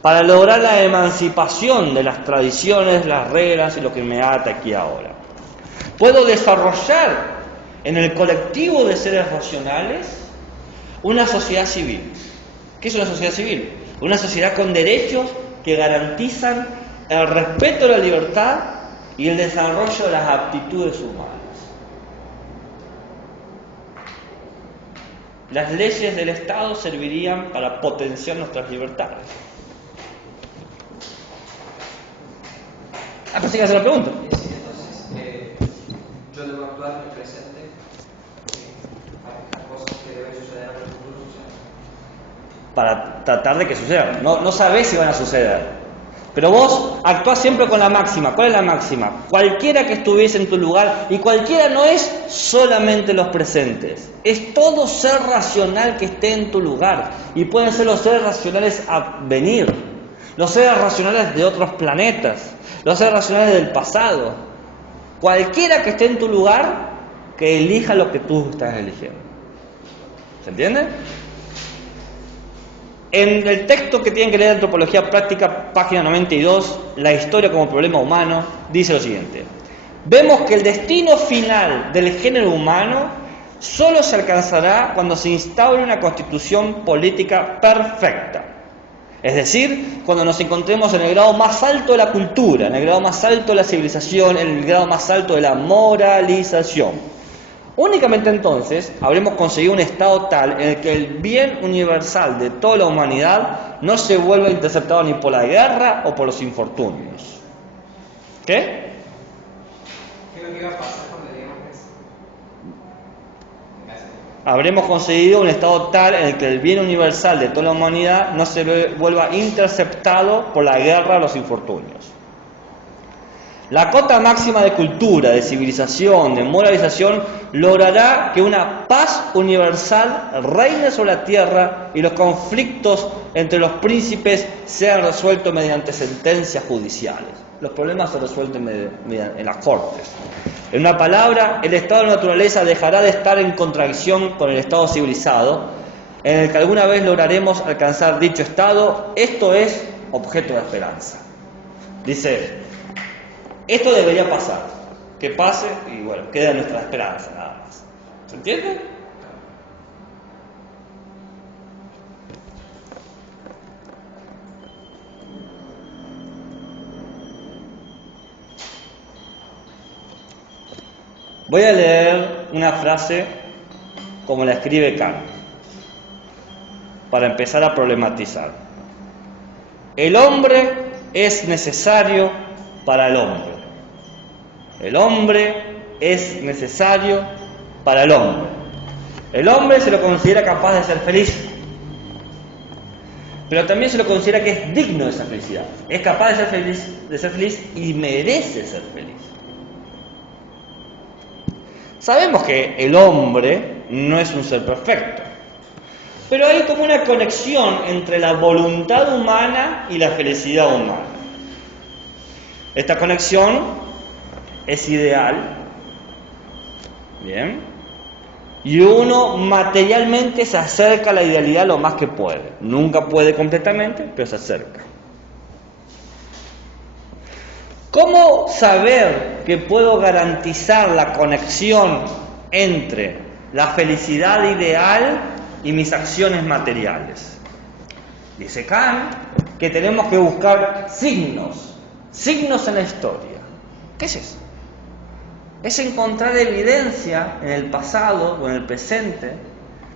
para lograr la emancipación de las tradiciones, las reglas y lo que me ata aquí ahora. Puedo desarrollar en el colectivo de seres racionales Una sociedad civil. ¿Qué es una sociedad civil? Una sociedad con derechos que garantizan el respeto de la libertad y el desarrollo de las aptitudes humanas. Las leyes del Estado servirían para potenciar nuestras libertades. Pensé que hacer la pregunta. Entonces, yo debo actuar en el presente para cosas que deben suceder en el futuro sucedan. Para tratar de que sucedan. No sabés si van a suceder. Pero vos actuás siempre con la máxima. ¿Cuál es la máxima? Cualquiera que estuviese en tu lugar, y cualquiera no es solamente los presentes, es todo ser racional que esté en tu lugar. Y pueden ser los seres racionales a venir, los seres racionales de otros planetas, los seres racionales del pasado. Cualquiera que esté en tu lugar, que elija lo que tú estás eligiendo. ¿Se entiende? En el texto que tienen que leer Antropología Práctica, página 92, La historia como problema humano, dice lo siguiente: vemos que el destino final del género humano solo se alcanzará cuando se instaure una constitución política perfecta. Es decir, cuando nos encontremos en el grado más alto de la cultura, en el grado más alto de la civilización, en el grado más alto de la moralización. Únicamente entonces habremos conseguido un estado tal en el que el bien universal de toda la humanidad no se vuelva interceptado ni por la guerra o por los infortunios. ¿Qué? ¿Qué es lo que iba a pasar cuando digamos eso? Habremos conseguido un estado tal en el que el bien universal de toda la humanidad no se vuelva interceptado por la guerra o los infortunios. La cota máxima de cultura, de civilización, de moralización, logrará que una paz universal reine sobre la tierra y los conflictos entre los príncipes sean resueltos mediante sentencias judiciales. Los problemas se resuelven en las cortes. En una palabra, el estado de la naturaleza dejará de estar en contradicción con el estado civilizado, en el que alguna vez lograremos alcanzar dicho estado. Esto es objeto de esperanza. Dice: esto debería pasar, que pase y bueno, queda nuestra esperanza nada más. ¿Se entiende? Voy a leer una frase como la escribe Kant, para empezar a problematizar. El hombre es necesario para el hombre. El hombre es necesario para el hombre. El hombre se lo considera capaz de ser feliz, pero también se lo considera que es digno de esa felicidad. Es capaz de ser feliz y merece ser feliz. Sabemos que el hombre no es un ser perfecto, pero hay como una conexión entre la voluntad humana y la felicidad humana. Esta conexión es ideal, bien, y uno materialmente se acerca a la idealidad lo más que puede. Nunca puede completamente, pero se acerca. ¿Cómo saber que puedo garantizar la conexión entre la felicidad ideal y mis acciones materiales? Dice Kant que tenemos que buscar signos en la historia. ¿Qué es eso? Es encontrar evidencia en el pasado o en el presente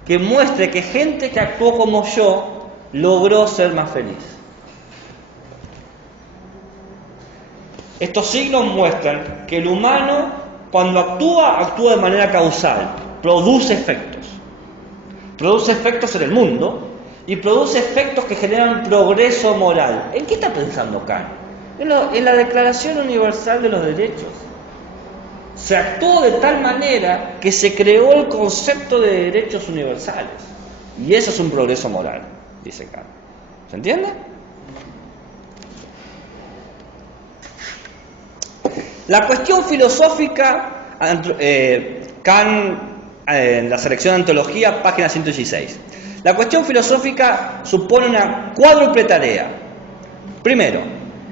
que muestre que gente que actuó como yo logró ser más feliz. Estos signos muestran que el humano, cuando actúa de manera causal, produce efectos. Produce efectos en el mundo y produce efectos que generan progreso moral. ¿En qué está pensando Kant? En la Declaración Universal de los Derechos. Se actuó de tal manera que se creó el concepto de derechos universales. Y eso es un progreso moral, dice Kant. ¿Se entiende? La cuestión filosófica, Kant, en la selección de Antología, página 116. La cuestión filosófica supone una cuádruple tarea. Primero,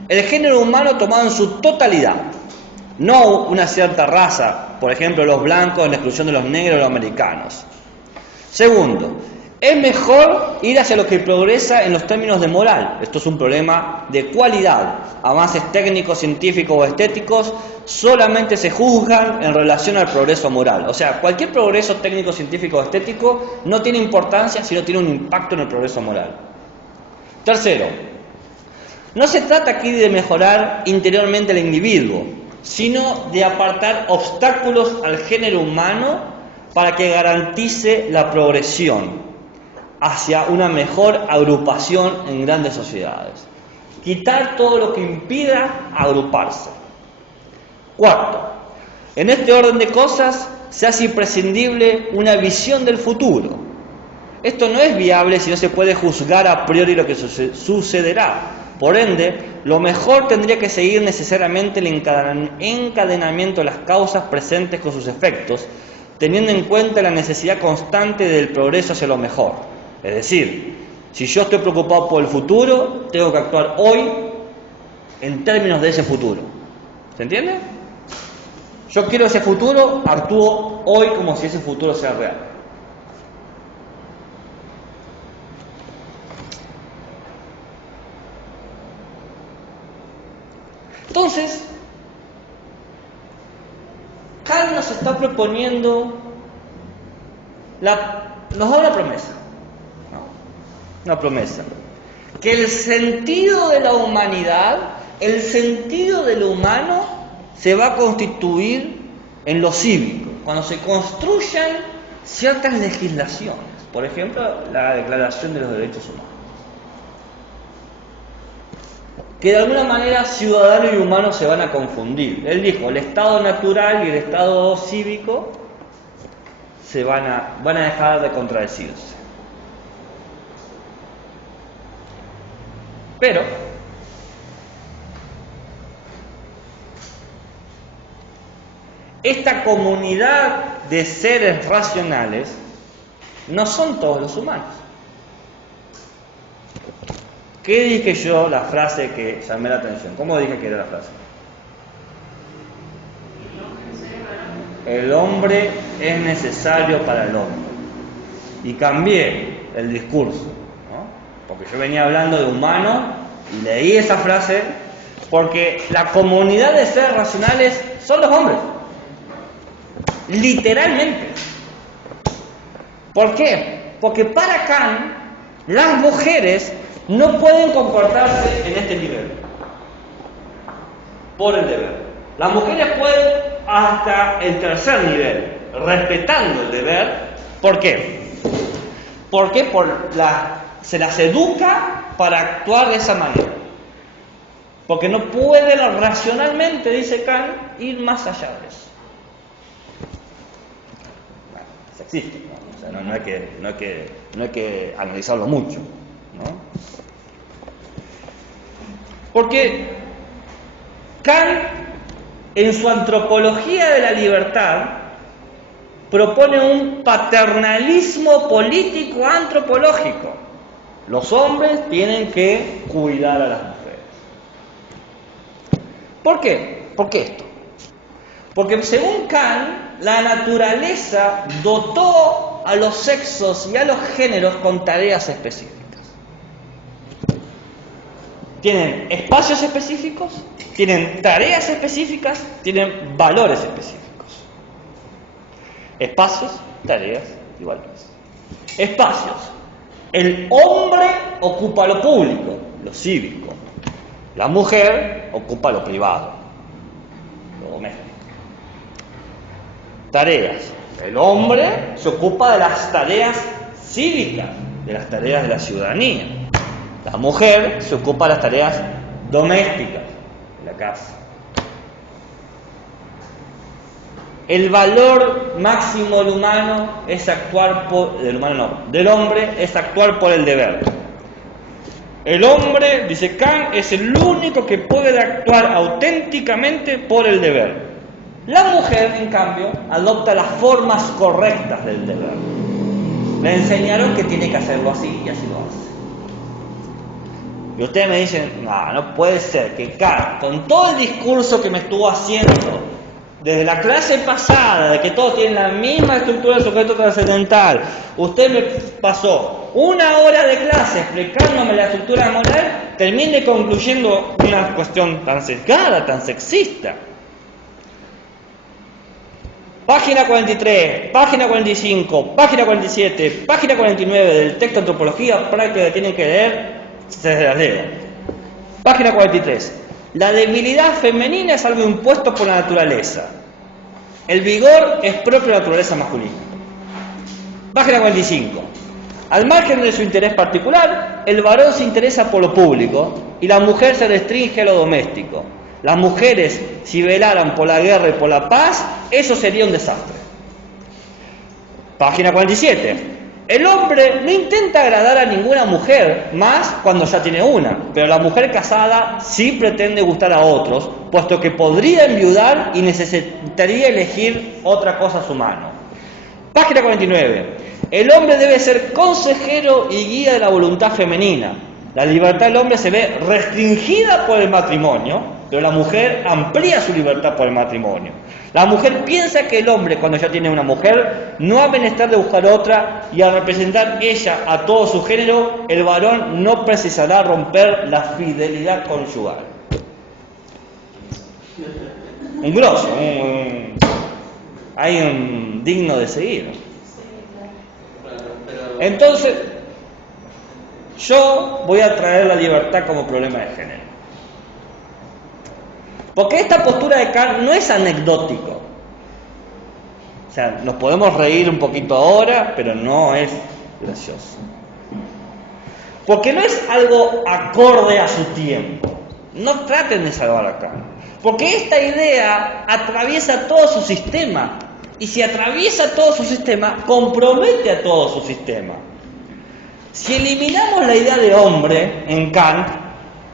el género humano tomado en su totalidad, no una cierta raza, por ejemplo los blancos en la exclusión de los negros o los americanos. Segundo, es mejor ir hacia lo que progresa en los términos de moral. Esto es un problema de cualidad. Avances técnicos, científicos o estéticos solamente se juzgan en relación al progreso moral. O sea, cualquier progreso técnico, científico o estético no tiene importancia si no tiene un impacto en el progreso moral. Tercero, no se trata aquí de mejorar interiormente al individuo, sino de apartar obstáculos al género humano para que garantice la progresión hacia una mejor agrupación en grandes sociedades. Quitar todo lo que impida agruparse. Cuarto, en este orden de cosas se hace imprescindible una visión del futuro. Esto no es viable si no se puede juzgar a priori lo que sucederá. Por ende, lo mejor tendría que seguir necesariamente el encadenamiento de las causas presentes con sus efectos, teniendo en cuenta la necesidad constante del progreso hacia lo mejor. Es decir, si yo estoy preocupado por el futuro, tengo que actuar hoy en términos de ese futuro. ¿Se entiende? Yo quiero ese futuro, actúo hoy como si ese futuro sea real. Entonces, Kant nos está proponiendo, nos da una promesa, una promesa, que el sentido de la humanidad, el sentido de lo humano, se va a constituir en lo cívico, cuando se construyan ciertas legislaciones, por ejemplo, la Declaración de los Derechos Humanos, que de alguna manera ciudadano y humano se van a confundir. Él dijo, el estado natural y el estado cívico se van a dejar de contradecirse. Pero esta comunidad de seres racionales no son todos los humanos. ¿Qué dije yo? La frase que llamé la atención. ¿Cómo dije que era la frase? El hombre es necesario para el hombre. Y cambié el discurso, ¿no? Porque yo venía hablando de humano y leí esa frase porque la comunidad de seres racionales son los hombres. Literalmente. ¿Por qué? Porque para Kant las mujeres no pueden comportarse en este nivel por el deber. Las mujeres pueden hasta el tercer nivel, respetando el deber. ¿Por qué? Porque se las educa para actuar de esa manera. Porque no pueden racionalmente, dice Kant, ir más allá de eso. Bueno, sexista, ¿no? O sea, no hay que analizarlo mucho, ¿no? Porque Kant, en su antropología de la libertad, propone un paternalismo político antropológico. Los hombres tienen que cuidar a las mujeres. ¿Por qué? ¿Por qué esto? Porque según Kant, la naturaleza dotó a los sexos y a los géneros con tareas específicas. Tienen espacios específicos, tienen tareas específicas, tienen valores específicos. Espacios, tareas y valores. Espacios. El hombre ocupa lo público, lo cívico. La mujer ocupa lo privado, lo doméstico. Tareas. El hombre se ocupa de las tareas cívicas, de las tareas de la ciudadanía. La mujer se ocupa de las tareas domésticas de la casa. El valor máximo del humano es actuar del hombre es actuar por el deber. El hombre, dice Kant, es el único que puede actuar auténticamente por el deber. La mujer, en cambio, adopta las formas correctas del deber. Le enseñaron que tiene que hacerlo así y así lo hace. Y ustedes me dicen, no puede ser que Kant, con todo el discurso que me estuvo haciendo desde la clase pasada, de que todos tienen la misma estructura del sujeto trascendental, Usted me pasó 1 hora de clase explicándome la estructura moral, termine concluyendo una cuestión tan sesgada, tan sexista. Página 43, página 45, página 47, página 49 del texto de Antropología Práctica que tienen que leer, se las leo. Página 43. La debilidad femenina es algo impuesto por la naturaleza. El vigor es propio de la naturaleza masculina. Página 45. Al margen de su interés particular, el varón se interesa por lo público y la mujer se restringe a lo doméstico. Las mujeres, si velaran por la guerra y por la paz, eso sería un desastre. Página 47. El hombre no intenta agradar a ninguna mujer, más cuando ya tiene una, pero la mujer casada sí pretende gustar a otros, puesto que podría enviudar y necesitaría elegir otra cosa a su mano. Página 49. El hombre debe ser consejero y guía de la voluntad femenina. La libertad del hombre se ve restringida por el matrimonio, pero la mujer amplía su libertad por el matrimonio. La mujer piensa que el hombre, cuando ya tiene una mujer, no ha menester de buscar otra, y al representar ella a todo su género, el varón no precisará romper la fidelidad conyugal. Un grosso, hay un digno de seguir. Entonces, yo voy a traer la libertad como problema de género. Porque esta postura de Kant no es anecdótico. O sea, nos podemos reír un poquito ahora, pero no es gracioso. Porque no es algo acorde a su tiempo. No traten de salvar a Kant. Porque esta idea atraviesa todo su sistema. Y si atraviesa todo su sistema, compromete a todo su sistema. Si eliminamos la idea de hombre en Kant,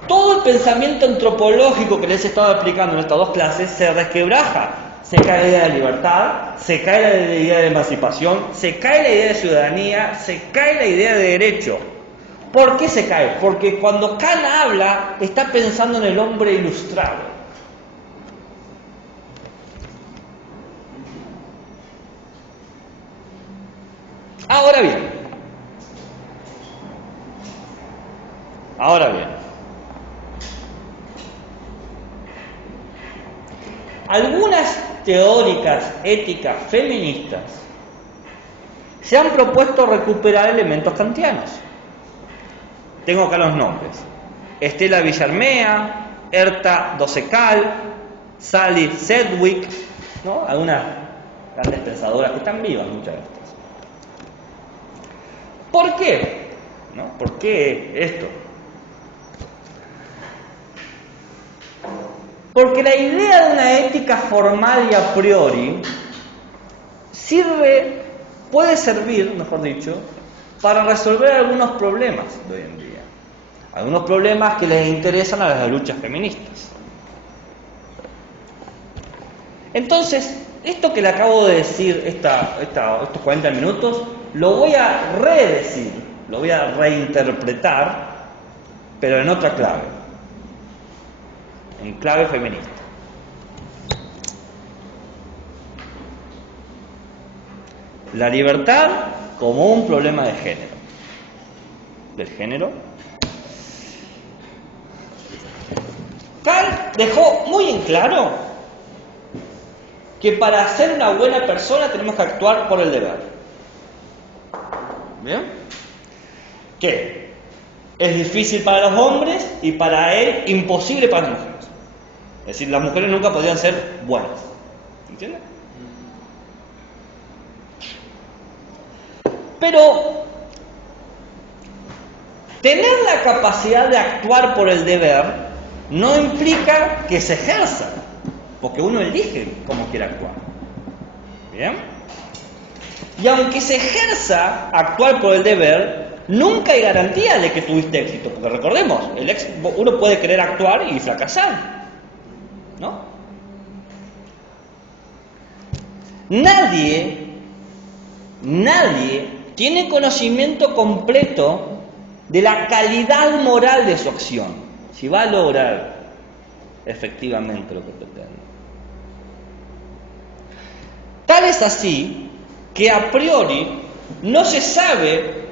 todo el pensamiento antropológico que les he estado explicando en estas 2 clases se resquebraja. Se cae la idea de libertad, se cae la idea de emancipación, se cae la idea de ciudadanía, se cae la idea de derecho. ¿Por qué se cae? Porque cuando Kant habla, está pensando en el hombre ilustrado. Ahora bien, algunas teóricas éticas feministas se han propuesto recuperar elementos kantianos. Tengo acá los nombres: Estela Villarmea, Herta Dosekal, Sally Sedgwick, ¿no? Algunas grandes pensadoras que están vivas, muchas de estas. ¿Por qué? ¿No? ¿Por qué esto? Porque la idea de una ética formal y a priori puede servir, mejor dicho, para resolver algunos problemas de hoy en día. Algunos problemas que les interesan a las luchas feministas. Entonces, esto que le acabo de decir, estos 40 minutos, lo voy a redecir, lo voy a reinterpretar, pero en otra clave. En clave feminista. La libertad como un problema de género. Del género. Kant dejó muy en claro que para ser una buena persona tenemos que actuar por el deber. ¿Bien? ¿Qué? Es difícil para los hombres y para él imposible para las mujeres. Es decir, las mujeres nunca podrían ser buenas. ¿Entiendes? Pero tener la capacidad de actuar por el deber no implica que se ejerza, porque uno elige cómo quiere actuar. ¿Bien? Y aunque se ejerza actuar por el deber, nunca hay garantía de que tuviste éxito, porque recordemos, uno puede querer actuar y fracasar, ¿no? Nadie tiene conocimiento completo de la calidad moral de su acción, si va a lograr efectivamente lo que pretende. Tal es así que a priori no se sabe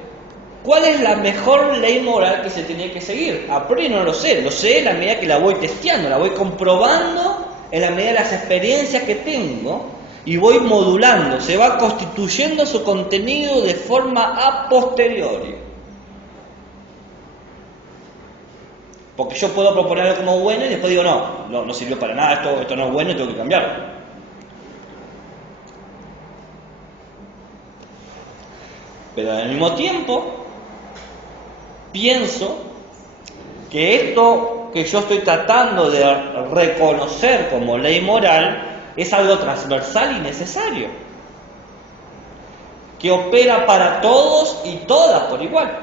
cuál es la mejor ley moral que se tiene que seguir. A priori no lo sé en la medida que la voy testeando, la voy comprobando en la medida de las experiencias que tengo y voy modulando, se va constituyendo su contenido de forma a posteriori. Porque yo puedo proponer algo como bueno y después digo no sirvió para nada, esto no es bueno y tengo que cambiarlo. Pero al mismo tiempo pienso que esto que yo estoy tratando de reconocer como ley moral es algo transversal y necesario, que opera para todos y todas por igual,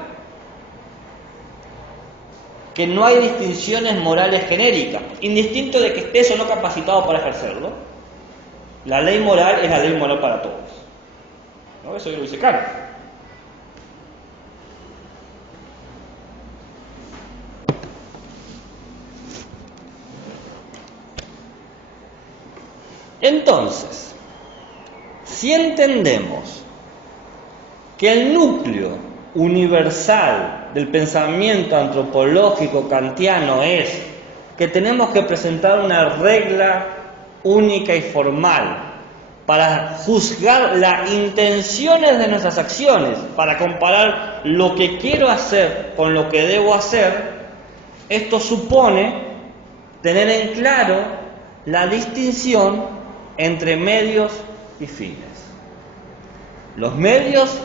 que no hay distinciones morales genéricas, indistinto de que estés o no capacitado para ejercerlo. La ley moral es la ley moral para todos, ¿no? Eso lo dice Kant. Entonces, si entendemos que el núcleo universal del pensamiento antropológico kantiano es que tenemos que presentar una regla única y formal para juzgar las intenciones de nuestras acciones, para comparar lo que quiero hacer con lo que debo hacer, esto supone tener en claro la distinción entre medios y fines. Los medios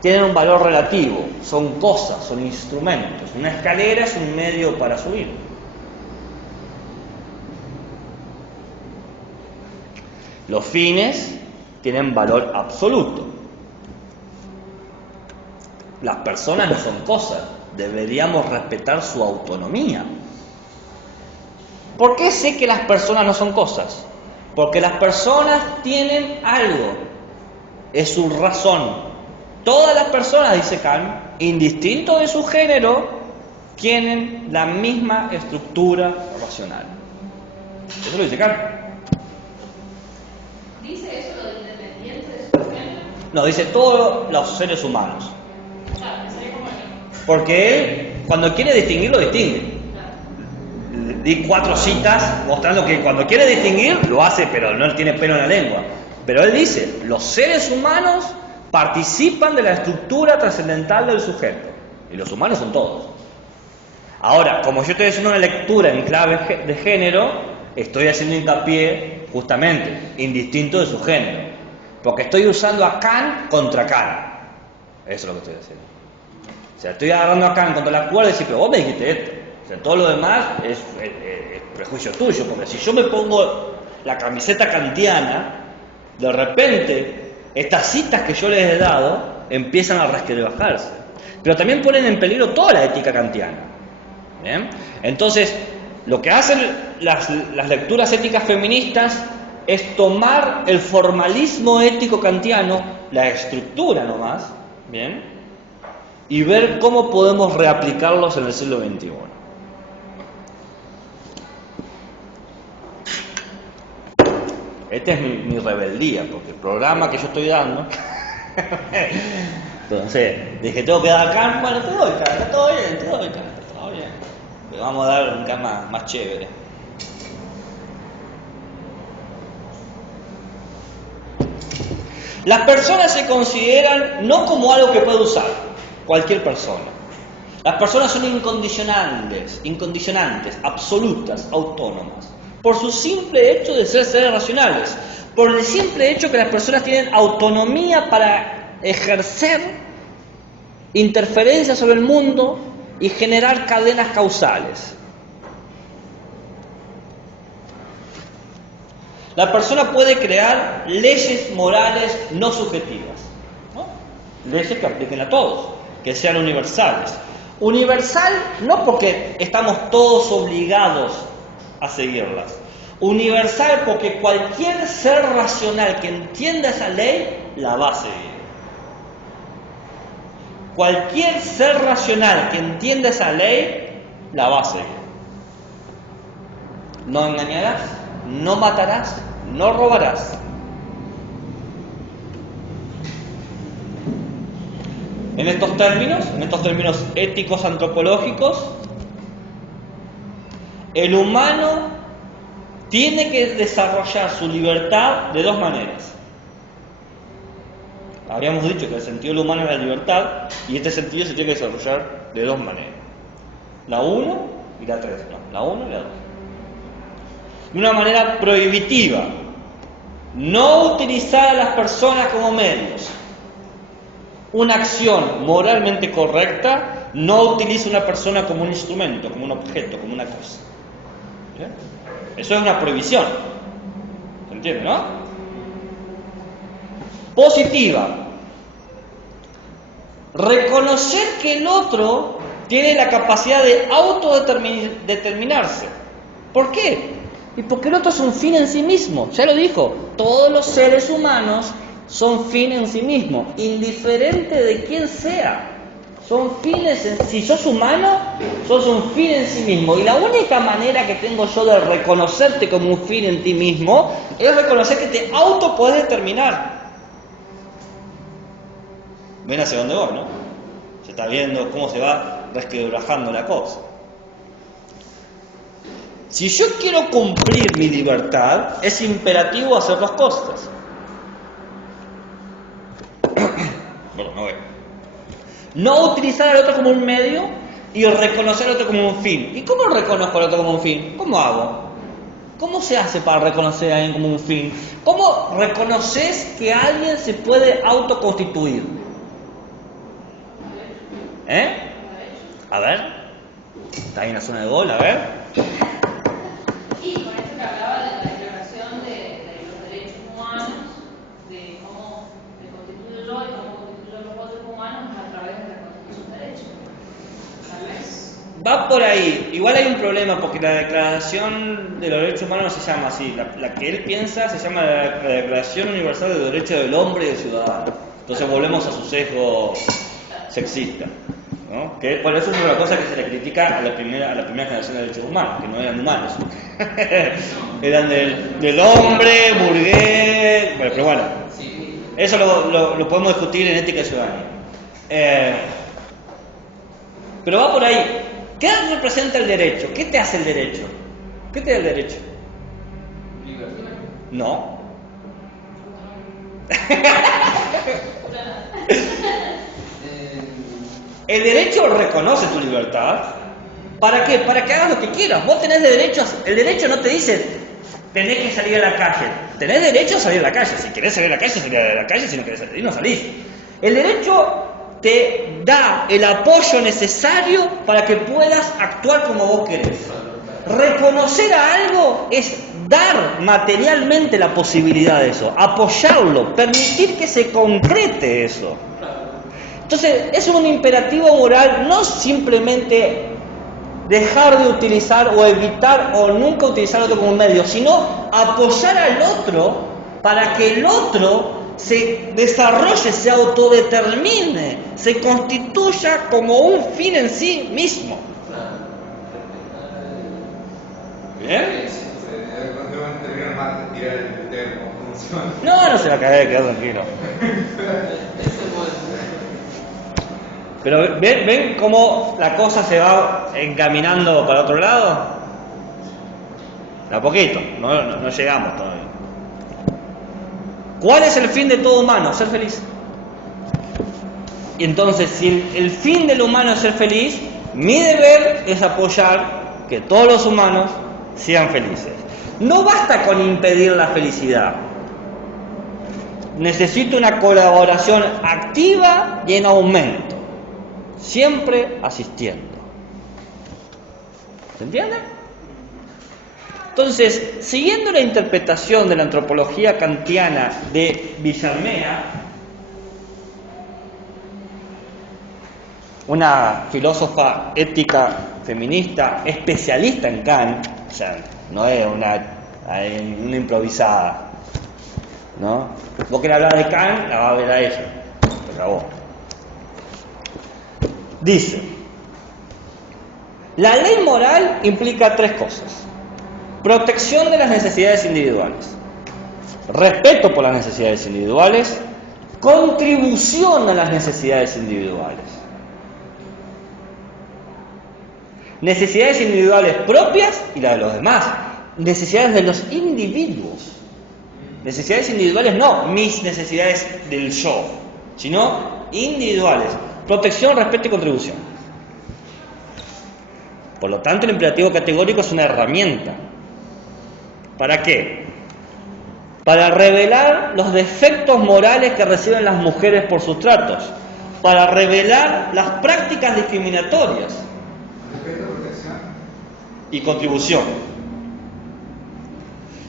tienen un valor relativo, son cosas, son instrumentos. Una escalera es un medio para subir. Los fines tienen valor absoluto. Las personas no son cosas, deberíamos respetar su autonomía. ¿Por qué sé que las personas no son cosas? Porque las personas tienen algo, es su razón. Todas las personas, dice Kant, indistinto de su género, tienen la misma estructura racional. Eso lo dice Kant. ¿Dice eso lo independiente de su género? No, dice todos los seres humanos. Claro, sería como el... Porque él, cuando quiere distinguir, lo distingue. Di 4 citas mostrando que cuando quiere distinguir, lo hace, pero no tiene pelo en la lengua. Pero él dice, los seres humanos participan de la estructura trascendental del sujeto. Y los humanos son todos. Ahora, como yo estoy haciendo una lectura en clave de género, estoy haciendo hincapié, justamente, indistinto de su género. Porque estoy usando a Kant contra Kant. Eso es lo que estoy haciendo. O sea, estoy agarrando a Kant contra la cuerda y decir, pero vos me dijiste esto. O sea, todo lo demás es prejuicio tuyo. Porque si yo me pongo la camiseta kantiana, de repente, estas citas que yo les he dado empiezan a resquebrajarse. Pero también ponen en peligro toda la ética kantiana. ¿Bien? Entonces, lo que hacen las lecturas éticas feministas es tomar el formalismo ético kantiano, la estructura nomás, ¿bien? Y ver cómo podemos reaplicarlos en el siglo XXI. Esta es mi rebeldía, porque el programa que yo estoy dando... Entonces, dije, tengo que dar acá, bueno, te doy acá, está todo bien, te doy acá, está todo bien. Pero vamos a dar un cama más chévere. Las personas se consideran no como algo que puede usar cualquier persona. Las personas son incondicionantes, absolutas, autónomas, por su simple hecho de ser seres racionales, por el simple hecho que las personas tienen autonomía para ejercer interferencia sobre el mundo y generar cadenas causales. La persona puede crear leyes morales no subjetivas, ¿no? Leyes que apliquen a todos, que sean universales. Universal no porque estamos todos obligados a seguirlas. Universal porque cualquier ser racional que entienda esa ley la va a seguir. Cualquier ser racional que entienda esa ley la va a seguir. No engañarás, no matarás, no robarás. en estos términos éticos antropológicos, el humano tiene que desarrollar su libertad de dos maneras. Habíamos dicho que el sentido del humano es la libertad, y este sentido se tiene que desarrollar de dos maneras. La 1 y la 3, no, la 1 y la 2. De una manera prohibitiva, no utilizar a las personas como medios. Una acción moralmente correcta no utiliza a una persona como un instrumento, como un objeto, como una cosa. ¿Sí? Eso es una prohibición. ¿Se entiende, no? Positiva. Reconocer que el otro tiene la capacidad de autodeterminarse. ¿Por qué? Y porque el otro es un fin en sí mismo. Ya lo dijo, todos los seres humanos son fin en sí mismos, indiferente de quién sea. Son fines en sí. Si sos humano, sos un fin en sí mismo. Y la única manera que tengo yo de reconocerte como un fin en ti mismo es reconocer que te auto podés determinar. Ven hacia dónde voy, ¿no? Se está viendo cómo se va resquebrajando la cosa. Si yo quiero cumplir mi libertad, es imperativo hacer dos cosas. Bueno, no veo. No utilizar al otro como un medio y reconocer al otro como un fin. ¿Y cómo reconozco al otro como un fin? ¿Cómo hago? ¿Cómo se hace para reconocer a alguien como un fin? ¿Cómo reconoces que alguien se puede autoconstituir? A ver. Está ahí en la zona de gol, a ver. Y con esto que hablaba de la declaración de los derechos humanos, de cómo me constituyo yo y cómo constituyo los otros humanos a través de reconstruir sus derechos. Tal vez. Va por ahí. Igual hay un problema porque la Declaración de los Derechos Humanos no se llama así. La que él piensa se llama la Declaración Universal de los Derechos del Hombre y del Ciudadano. Entonces volvemos a su sesgo sexista, ¿no? Que por eso es una cosa que se le critica a la primera generación de derechos humanos, que no eran humanos. Eran del hombre, burgués. Bueno, pero bueno, eso lo podemos discutir en ética y ciudadanía. Pero va por ahí. ¿Qué representa el derecho? ¿Qué te hace el derecho? ¿Qué te da el derecho? Libertad. No. El derecho reconoce tu libertad. ¿Para qué? Para que hagas lo que quieras. Vos tenés derechos. El derecho no te dice tenés que salir a la calle. Tenés derecho a salir a la calle. Si querés salir a la calle, salís a la calle. Si no querés salir, no salís. El derecho te da el apoyo necesario para que puedas actuar como vos querés. Reconocer a algo es dar materialmente la posibilidad de eso, apoyarlo, permitir que se concrete eso. Entonces, es un imperativo moral, no simplemente dejar de utilizar o evitar o nunca utilizar al otro como un medio, sino apoyar al otro para que el otro se desarrolle, se autodetermine, se constituya como un fin en sí mismo. ¿Bien? No se va a caer, queda tranquilo. Pero ¿ven cómo la cosa se va encaminando para otro lado? De a poquito, no llegamos todavía. ¿Cuál es el fin de todo humano? Ser feliz. Y entonces, si el fin del humano es ser feliz, mi deber es apoyar que todos los humanos sean felices. No basta con impedir la felicidad. Necesito una colaboración activa y en aumento. Siempre asistiendo. ¿Se entiende? Entonces, siguiendo la interpretación de la antropología kantiana de Villarmea, una filósofa ética feminista especialista en Kant, o sea, no es una improvisada, ¿no? Vos querés hablar de Kant, la va a ver a ella, por favor. Dice, la ley moral implica tres cosas: protección de las necesidades individuales, respeto por las necesidades individuales contribución a las necesidades individuales. Necesidades individuales propias y las de los demás. Necesidades de los individuos. Necesidades individuales, no mis necesidades del yo, sino individuales. Protección, respeto y contribución. Por lo tanto, el imperativo categórico es una herramienta. ¿Para qué? Para revelar los defectos morales que reciben las mujeres por sus tratos. Para revelar las prácticas discriminatorias. Respeto, protección Y contribución.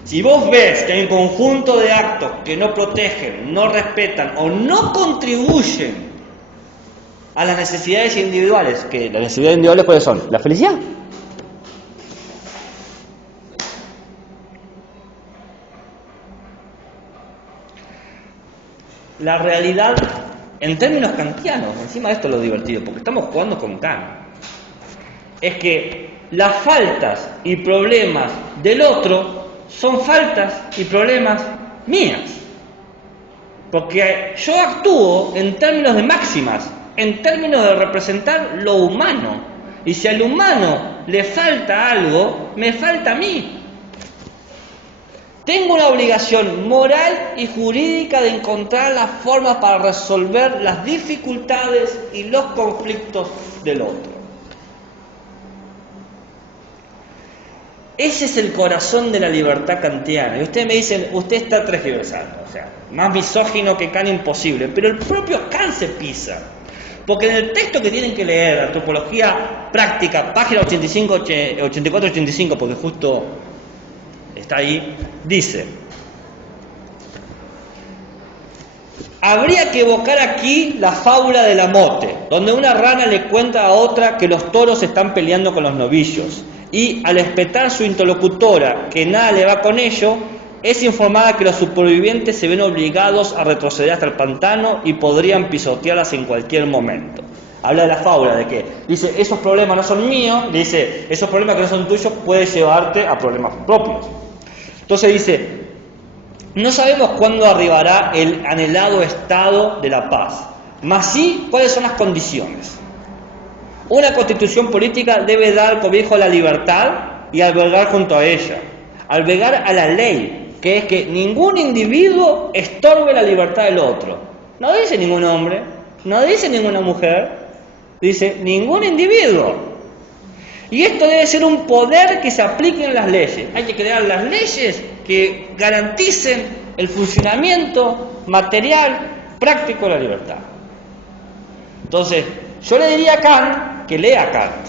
Si vos ves que hay un conjunto de actos que no protegen, no respetan o no contribuyen a las necesidades individuales, que las necesidades individuales ¿cuáles son? La felicidad. La realidad, en términos kantianos, encima de esto es lo divertido, porque estamos jugando con Kant, es que las faltas y problemas del otro son faltas y problemas mías. Porque yo actúo en términos de máximas, en términos de representar lo humano. Y si al humano le falta algo, me falta a mí. Tengo una obligación moral y jurídica de encontrar las formas para resolver las dificultades y los conflictos del otro. Ese es el corazón de la libertad kantiana. Y ustedes me dicen, usted está transversando, o sea, más misógino que Kant imposible. Pero el propio Kant se pisa. Porque en el texto que tienen que leer, Antropología Práctica, página 84-85, porque justo está ahí, dice: habría que evocar aquí la fábula de la mote, donde una rana le cuenta a otra que los toros están peleando con los novillos, y al espetar su interlocutora que nada le va con ello, es informada que los supervivientes se ven obligados a retroceder hasta el pantano y podrían pisotearlas en cualquier momento. Habla de la fábula, de que dice, esos problemas no son míos, dice, esos problemas que no son tuyos pueden llevarte a problemas propios. Entonces dice, no sabemos cuándo arribará el anhelado estado de la paz, mas sí cuáles son las condiciones. Una constitución política debe dar cobijo a la libertad y albergar junto a ella, albergar a la ley, que es que ningún individuo estorbe la libertad del otro. No dice ningún hombre, no dice ninguna mujer, dice ningún individuo. Y esto debe ser un poder que se aplique en las leyes. Hay que crear las leyes que garanticen el funcionamiento material, práctico de la libertad. Entonces, yo le diría a Kant que lea Kant,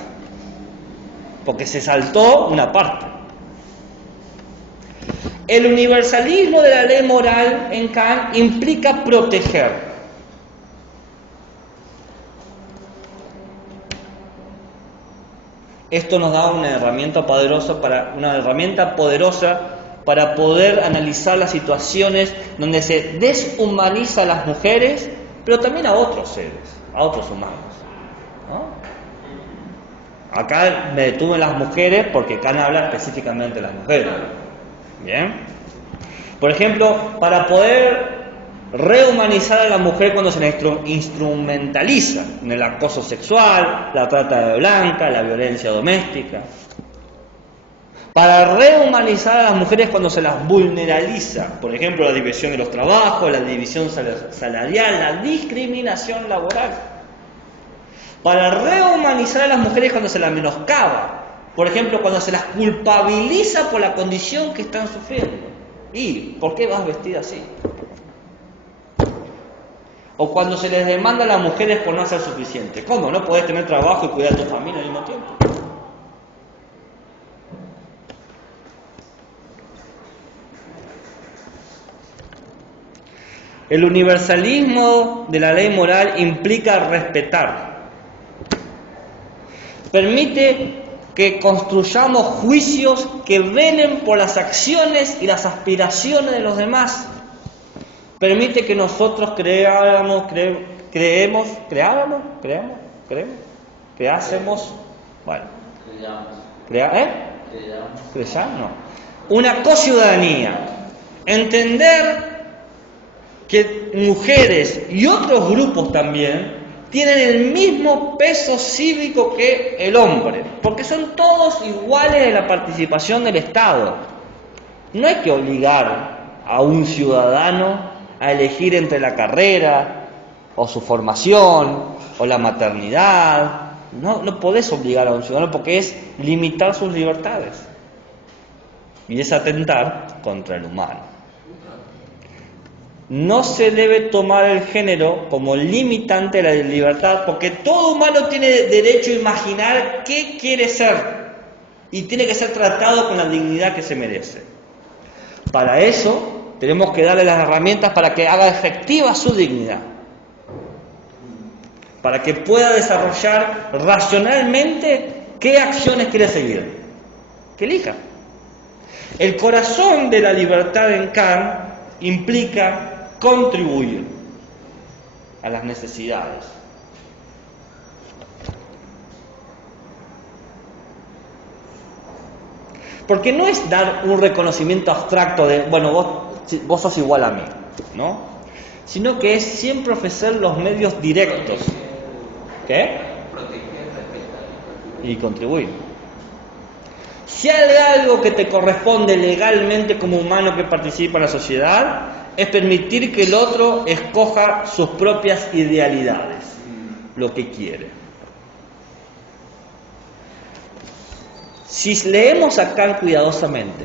porque se saltó una parte. El universalismo de la ley moral en Kant implica proteger. Esto nos da una herramienta poderosa para poder analizar las situaciones donde se deshumaniza a las mujeres, pero también a otros seres, a otros humanos, ¿no? Acá me detuve en las mujeres porque Kant habla específicamente de las mujeres. Bien. Por ejemplo, para poder rehumanizar a la mujer cuando se la instrumentaliza en el acoso sexual, la trata de blanca, la violencia doméstica. Para rehumanizar a las mujeres cuando se las vulneraliza, por ejemplo, la división de los trabajos, la división salarial, la discriminación laboral. Para rehumanizar a las mujeres cuando se las menoscaba, por ejemplo, cuando se las culpabiliza por la condición que están sufriendo. ¿Y por qué vas vestida así? O cuando se les demanda a las mujeres por no hacer suficiente. ¿Cómo? ¿No podés tener trabajo y cuidar a tu familia al mismo tiempo? El universalismo de la ley moral implica respetar. Permite que construyamos juicios que velen por creamos y las aspiraciones de los demás. Permite que nosotros creásemos una co-ciudadanía. Entender que mujeres y otros grupos también tienen el mismo peso cívico que el hombre, porque son todos iguales en la participación del Estado. No hay que obligar a un ciudadano a elegir entre la carrera, o su formación, o la maternidad. No podés obligar a un ciudadano porque es limitar sus libertades. Y es atentar contra el humano. No se debe tomar el género como limitante de la libertad, porque todo humano tiene derecho a imaginar qué quiere ser y tiene que ser tratado con la dignidad que se merece. Para eso tenemos que darle las herramientas para que haga efectiva su dignidad, para que pueda desarrollar racionalmente qué acciones quiere seguir, que elija. El corazón de la libertad en Kant implica contribuir a las necesidades. Porque no es dar un reconocimiento abstracto de, bueno, vos sos igual a mí, ¿no? Sino que es siempre ofrecer los medios directos. ¿Qué? Proteger, respetar Y contribuir. Si hay algo que te corresponde legalmente como humano que participa en la sociedad, es permitir que el otro escoja sus propias idealidades, lo que quiere. Si leemos a Kant cuidadosamente,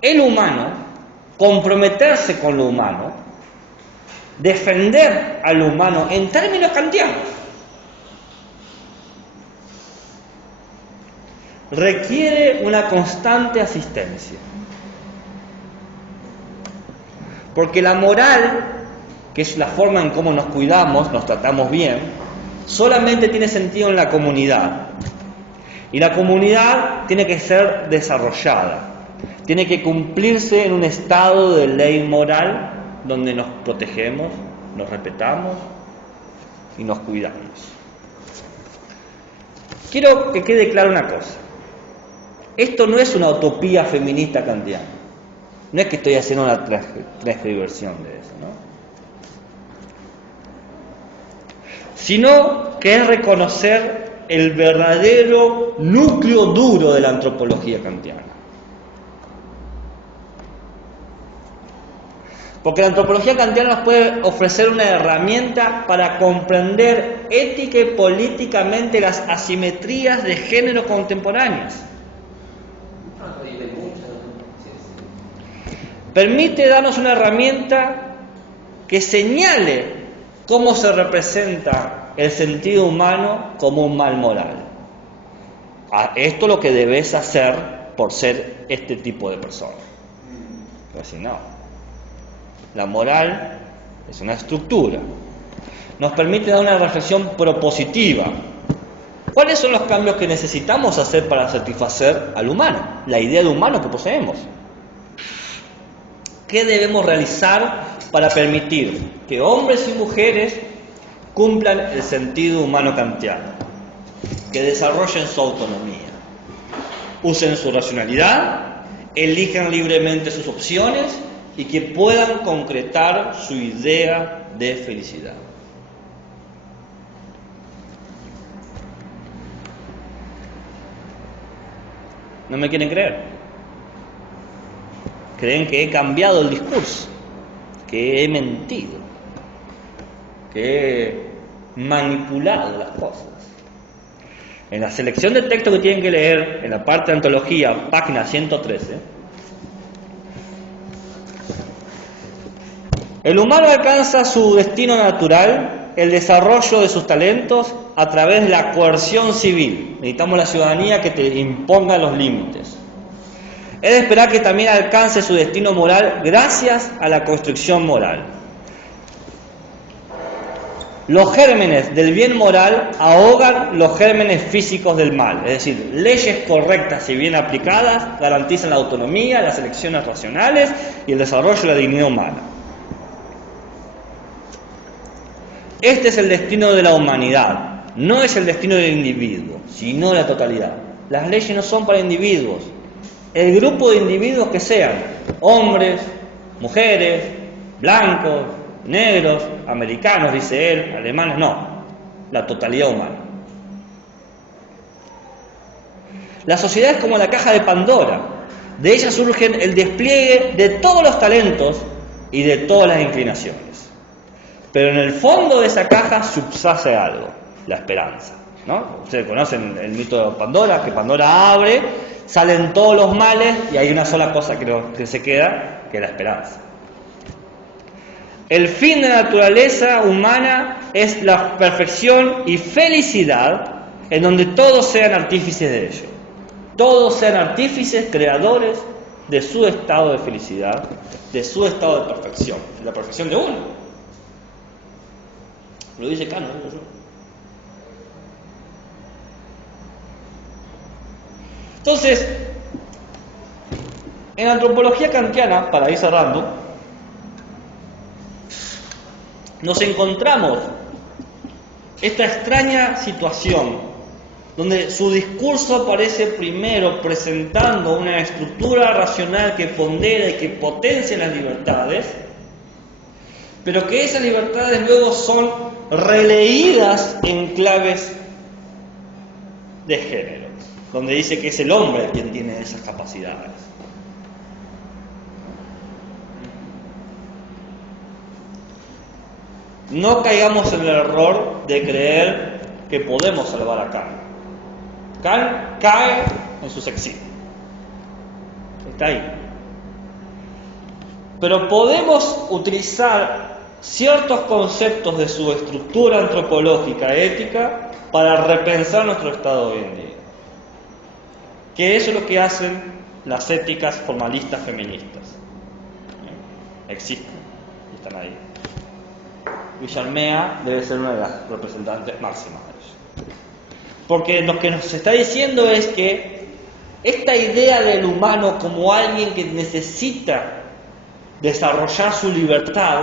el humano, comprometerse con lo humano, defender al humano en términos kantianos, requiere una constante asistencia. Porque la moral, que es la forma en cómo nos cuidamos, nos tratamos bien, solamente tiene sentido en la comunidad. Y la comunidad tiene que ser desarrollada. Tiene que cumplirse en un estado de ley moral donde nos protegemos, nos respetamos y nos cuidamos. Quiero que quede claro una cosa. Esto no es una utopía feminista kantiana. No es que estoy haciendo una transcriversión de eso, ¿no? Sino que es reconocer el verdadero núcleo duro de la antropología kantiana. Porque la antropología kantiana nos puede ofrecer una herramienta para comprender ética y políticamente las asimetrías de género contemporáneas. Permite darnos una herramienta que señale cómo se representa el sentido humano como un mal moral. Esto es lo que debes hacer por ser este tipo de persona. Pero si no, la moral es una estructura. Nos permite dar una reflexión propositiva. ¿Cuáles son los cambios que necesitamos hacer para satisfacer al humano? La idea de humano que poseemos. ¿Qué debemos realizar para permitir que hombres y mujeres cumplan el sentido humano kantiano? Que desarrollen su autonomía, usen su racionalidad, elijan libremente sus opciones y que puedan concretar su idea de felicidad. ¿No me quieren creer? Creen que he cambiado el discurso, que he mentido, que he manipulado las cosas. En la selección de texto que tienen que leer, en la parte de antología, página 113, el humano alcanza su destino natural, el desarrollo de sus talentos, a través de la coerción civil. Necesitamos la ciudadanía que te imponga los límites. Es de esperar que también alcance su destino moral gracias a la construcción moral. Los gérmenes del bien moral ahogan los gérmenes físicos del mal. Es decir, leyes correctas y bien aplicadas garantizan la autonomía, las elecciones racionales y el desarrollo de la dignidad humana. Este es el destino de la humanidad. No es el destino del individuo, sino de la totalidad. Las leyes no son para individuos. el grupo de individuos que sean, hombres, mujeres, blancos, negros, americanos, dice él, alemanes, no, la totalidad humana. La sociedad es como la caja de Pandora, de ella surgen el despliegue de todos los talentos y de todas las inclinaciones. Pero en el fondo de esa caja subyace algo, la esperanza, ¿no? Ustedes conocen el mito de Pandora, que Pandora abre, salen todos los males y hay una sola cosa que se queda, que es la esperanza. El fin de la naturaleza humana es la perfección y felicidad en donde todos sean artífices de ello. Todos sean artífices, creadores de su estado de felicidad, de su estado de perfección, la perfección de uno. Lo dice Kant, no lo digo yo. Entonces, en la antropología kantiana, para ir cerrando, nos encontramos esta extraña situación donde su discurso aparece primero presentando una estructura racional que pondera y que potencia las libertades, pero que esas libertades luego son releídas en claves de género, donde dice que es el hombre quien tiene esas capacidades. No caigamos en el error de creer que podemos salvar a Kant. Kant cae en su sexismo. Está ahí. Pero podemos utilizar ciertos conceptos de su estructura antropológica ética para repensar nuestro estado hoy en día. Que eso es lo que hacen las éticas formalistas feministas. Existen y están ahí. Villarmea debe ser una de las representantes máximas de eso. Porque lo que nos está diciendo es que esta idea del humano como alguien que necesita desarrollar su libertad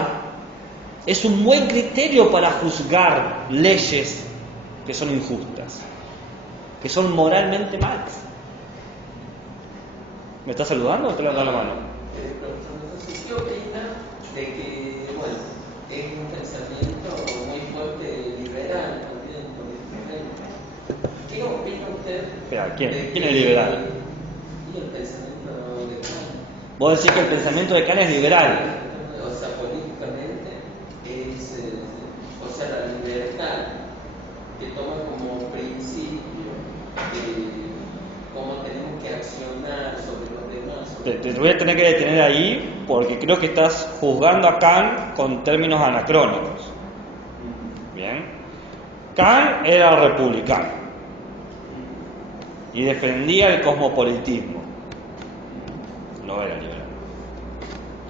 es un buen criterio para juzgar leyes que son injustas, que son moralmente malas. ¿Me está saludando o te levantando la mano? Entonces, ¿qué opina de que, bueno, es un pensamiento muy fuerte liberal también, ¿qué opina usted? Espera, ¿quién es liberal? Y el pensamiento de Kant. Vos decís que el pensamiento de Kant es liberal. O sea, políticamente es, o sea, la libertad que toma como principio cómo tenemos que accionar sobre los demás. Te voy a tener que detener ahí porque creo que estás juzgando a Kant con términos anacrónicos. Bien. Kant era republicano y defendía el cosmopolitismo. No era liberal.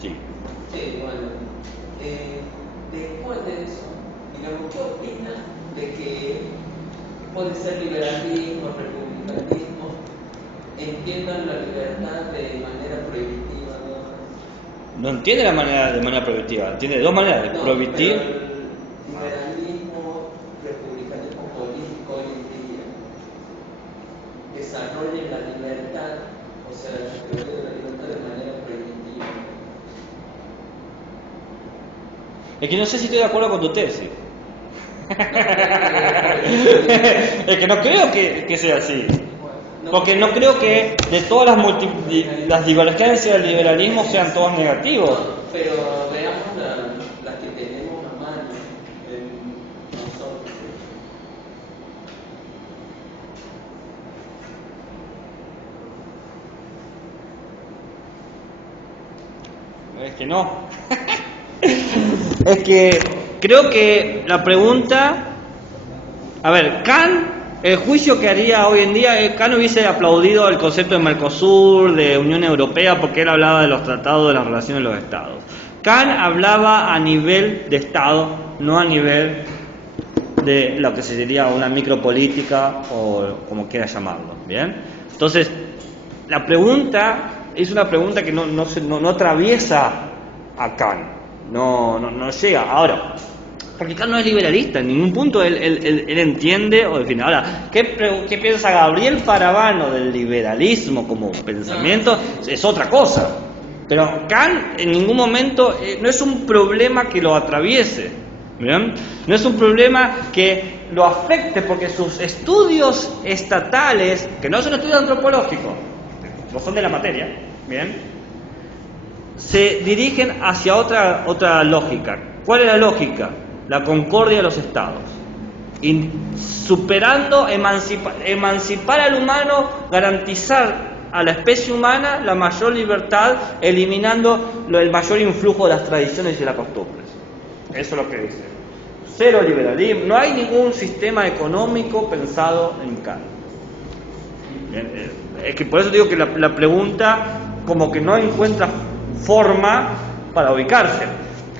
Sí. Sí, bueno. Después de eso, digamos, ¿qué opina de que puede ser liberalismo, republicanismo? Entiendan la libertad de manera prohibitiva, ¿no? No entiende de manera prohibitiva, entiende de dos maneras, de prohibitiva. Pero el liberalismo, republicanismo político hoy en día desarrolla la libertad, o sea, la teoría de la libertad de manera prohibitiva. Es que no sé si estoy de acuerdo con tu tesis. Es que no creo que sea así. Porque no creo que de todas las divergencias del liberalismo sean todas negativos. Pero veamos las que tenemos a mano nosotros. Es que no. Es que creo que la pregunta... A ver, Kant, el juicio que haría hoy en día, Kant hubiese aplaudido el concepto de Mercosur, de Unión Europea, porque él hablaba de los tratados de las relaciones de los estados. Kant hablaba a nivel de estado, no a nivel de lo que sería una micropolítica o como quiera llamarlo, ¿bien? Entonces, la pregunta es una pregunta que no atraviesa a Kant, no llega. Ahora, Porque Kant no es liberalista, en ningún punto él entiende o define. Ahora, ¿qué piensa Gabriel Farabano del liberalismo como pensamiento? Es otra cosa. Pero Kant en ningún momento no es un problema que lo atraviese, ¿bien? No es un problema que lo afecte, porque sus estudios estatales, que no son estudios antropológicos, no son de la materia, ¿bien?, se dirigen hacia otra lógica. ¿Cuál es la lógica? La concordia de los estados. Superando, emancipar al humano, garantizar a la especie humana la mayor libertad, eliminando el mayor influjo de las tradiciones y de las costumbres. Eso es lo que dice. Cero liberalismo. No hay ningún sistema económico pensado en Kant. Es que por eso digo que la pregunta como que no encuentra forma para ubicarse.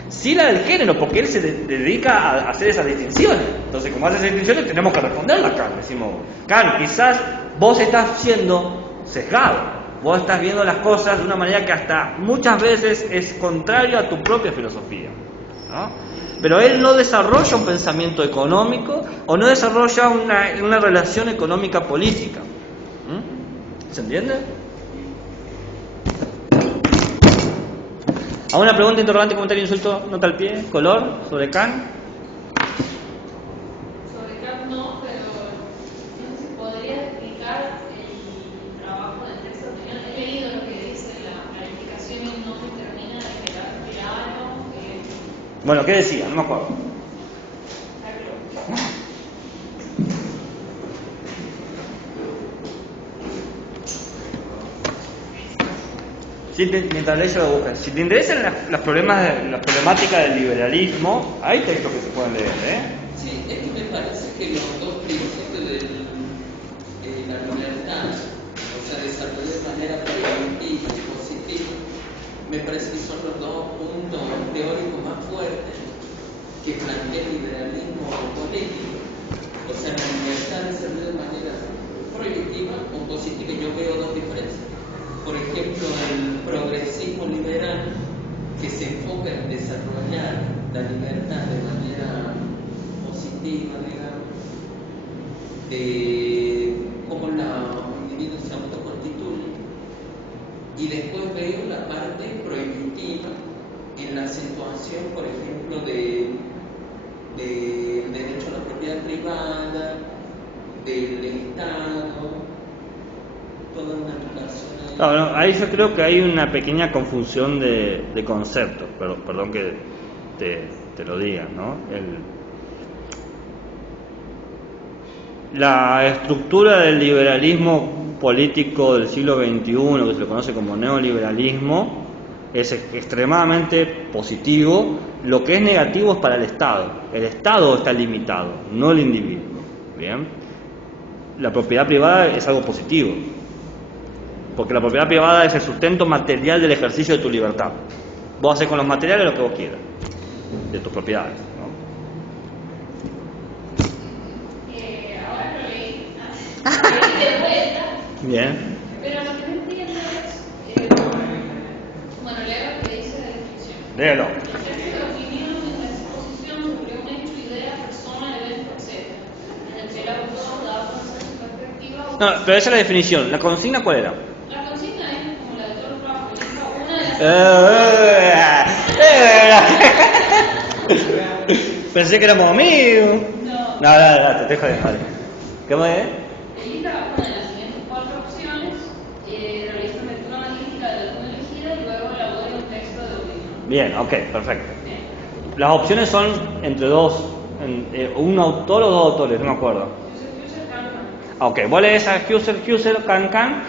Sí la del género, porque él se dedica a hacer esas distinciones. Entonces, como hace esas distinciones, tenemos que responderla a Kant. Decimos, Kant, quizás vos estás siendo sesgado. Vos estás viendo las cosas de una manera que hasta muchas veces es contrario a tu propia filosofía, ¿no? Pero él no desarrolla un pensamiento económico o no desarrolla una relación económica política. ¿Se entiende? ¿Alguna pregunta, interrogante, comentario, insulto, nota al pie, color, sobre Kant? Sobre Kant no, pero no sé si podría explicar el trabajo del texto de opinión. He leído lo que dice la planificación y no me termina de quedar claro. Bueno, ¿qué decía? No me acuerdo. Mientras lees yo lo busco. Si te interesan las problemáticas del liberalismo, hay textos que se pueden leer, ¿eh? Sí, es que me parece que los dos principios de la libertad, o sea, desarrollar de manera preventiva y positiva, me parece que son los dos puntos teóricos más fuertes que plantea el liberalismo político. O sea, la libertad de desarrollar de manera prohibitiva o positiva, yo veo dos diferencias. Por ejemplo, el progresismo liberal, que se enfoca en desarrollar la libertad de manera positiva, digamos, de cómo los individuos se autoconstituyen, y después veo la parte prohibitiva en la acentuación, por ejemplo, del derecho a la propiedad privada, del Estado, toda una relación. No, ahí yo creo que hay una pequeña confusión de conceptos, perdón que te lo diga, ¿no? La estructura del liberalismo político del siglo XXI, que se lo conoce como neoliberalismo, es extremadamente positivo. Lo que es negativo es para el Estado. El Estado está limitado, no el individuo. ¿Bien? La propiedad privada es algo positivo, porque la propiedad privada es el sustento material del ejercicio de tu libertad. Vos haces con los materiales lo que vos quieras, de tus propiedades, ¿no? Ahora lo leí de vuelta. Bien. Pero lo que no entiendo es, bueno, leo lo que dice la descripción. Léelo. El texto de opinión en la exposición sobre un hecho, idea, persona, evento, etc. En el que el autor da a conocer su perspectiva. No, pero esa es la definición. ¿La consigna cuál era? La consigna es como la de todo el trabajo, una de las. Pensé que éramos amigos. No. No, te dejo de dejar. ¿Cómo es? Elija una de las siguientes 4 opciones, realiza una lectura analítica de la opción elegida y luego elabora un texto de opinión. Bien, ok, perfecto. Bien. Las opciones son entre dos, un autor o dos autores, no me acuerdo. Ok, vos lees a Husserl, Kant,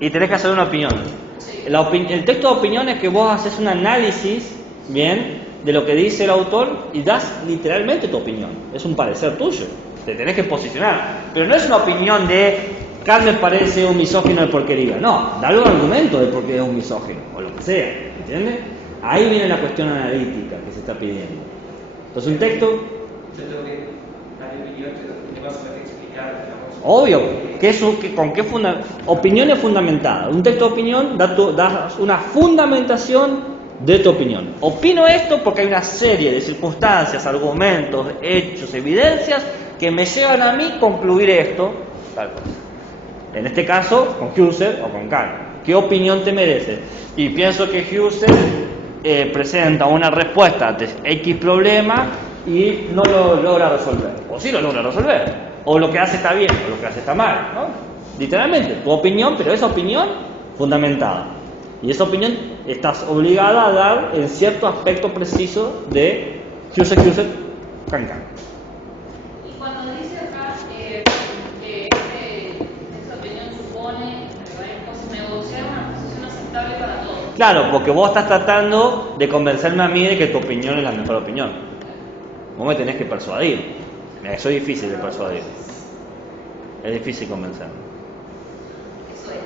y tenés que hacer una opinión. Sí. El texto de opinión es que vos haces un análisis, bien, de lo que dice el autor y das literalmente tu opinión. Es un parecer tuyo, te tenés que posicionar. Pero no es una opinión de Kant me parece un misógino de porquería. No, dale un argumento de por qué es un misógino, o lo que sea, ¿entiendes? Ahí viene la cuestión analítica que se está pidiendo. Entonces un texto... Yo tengo que dar mi opinión, que vas a tener que explicar, digamos. Obvio, ¿con qué opinión es fundamentada? Un texto de opinión da una fundamentación de tu opinión. Opino esto porque hay una serie de circunstancias, argumentos, hechos, evidencias que me llevan a mí concluir esto, tal cosa. En este caso, con Husserl o con Kant. ¿Qué opinión te merece? Y pienso que Husserl presenta una respuesta ante X problema y no lo logra resolver. O sí lo logra resolver. O lo que hace está bien, o lo que hace está mal, ¿no? Literalmente, tu opinión, pero esa opinión fundamentada. Y esa opinión estás obligada a dar en cierto aspecto preciso de Husserl, Kant. Y cuando dice acá que esa opinión supone que varias cosas negociar una posición aceptable para todos. Claro, porque vos estás tratando de convencerme a mí de que tu opinión es la mejor opinión. Vos me tenés que persuadir. Mira, soy difícil de persuadir. Es difícil convencerme. Eso es.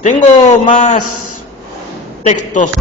Tengo más textos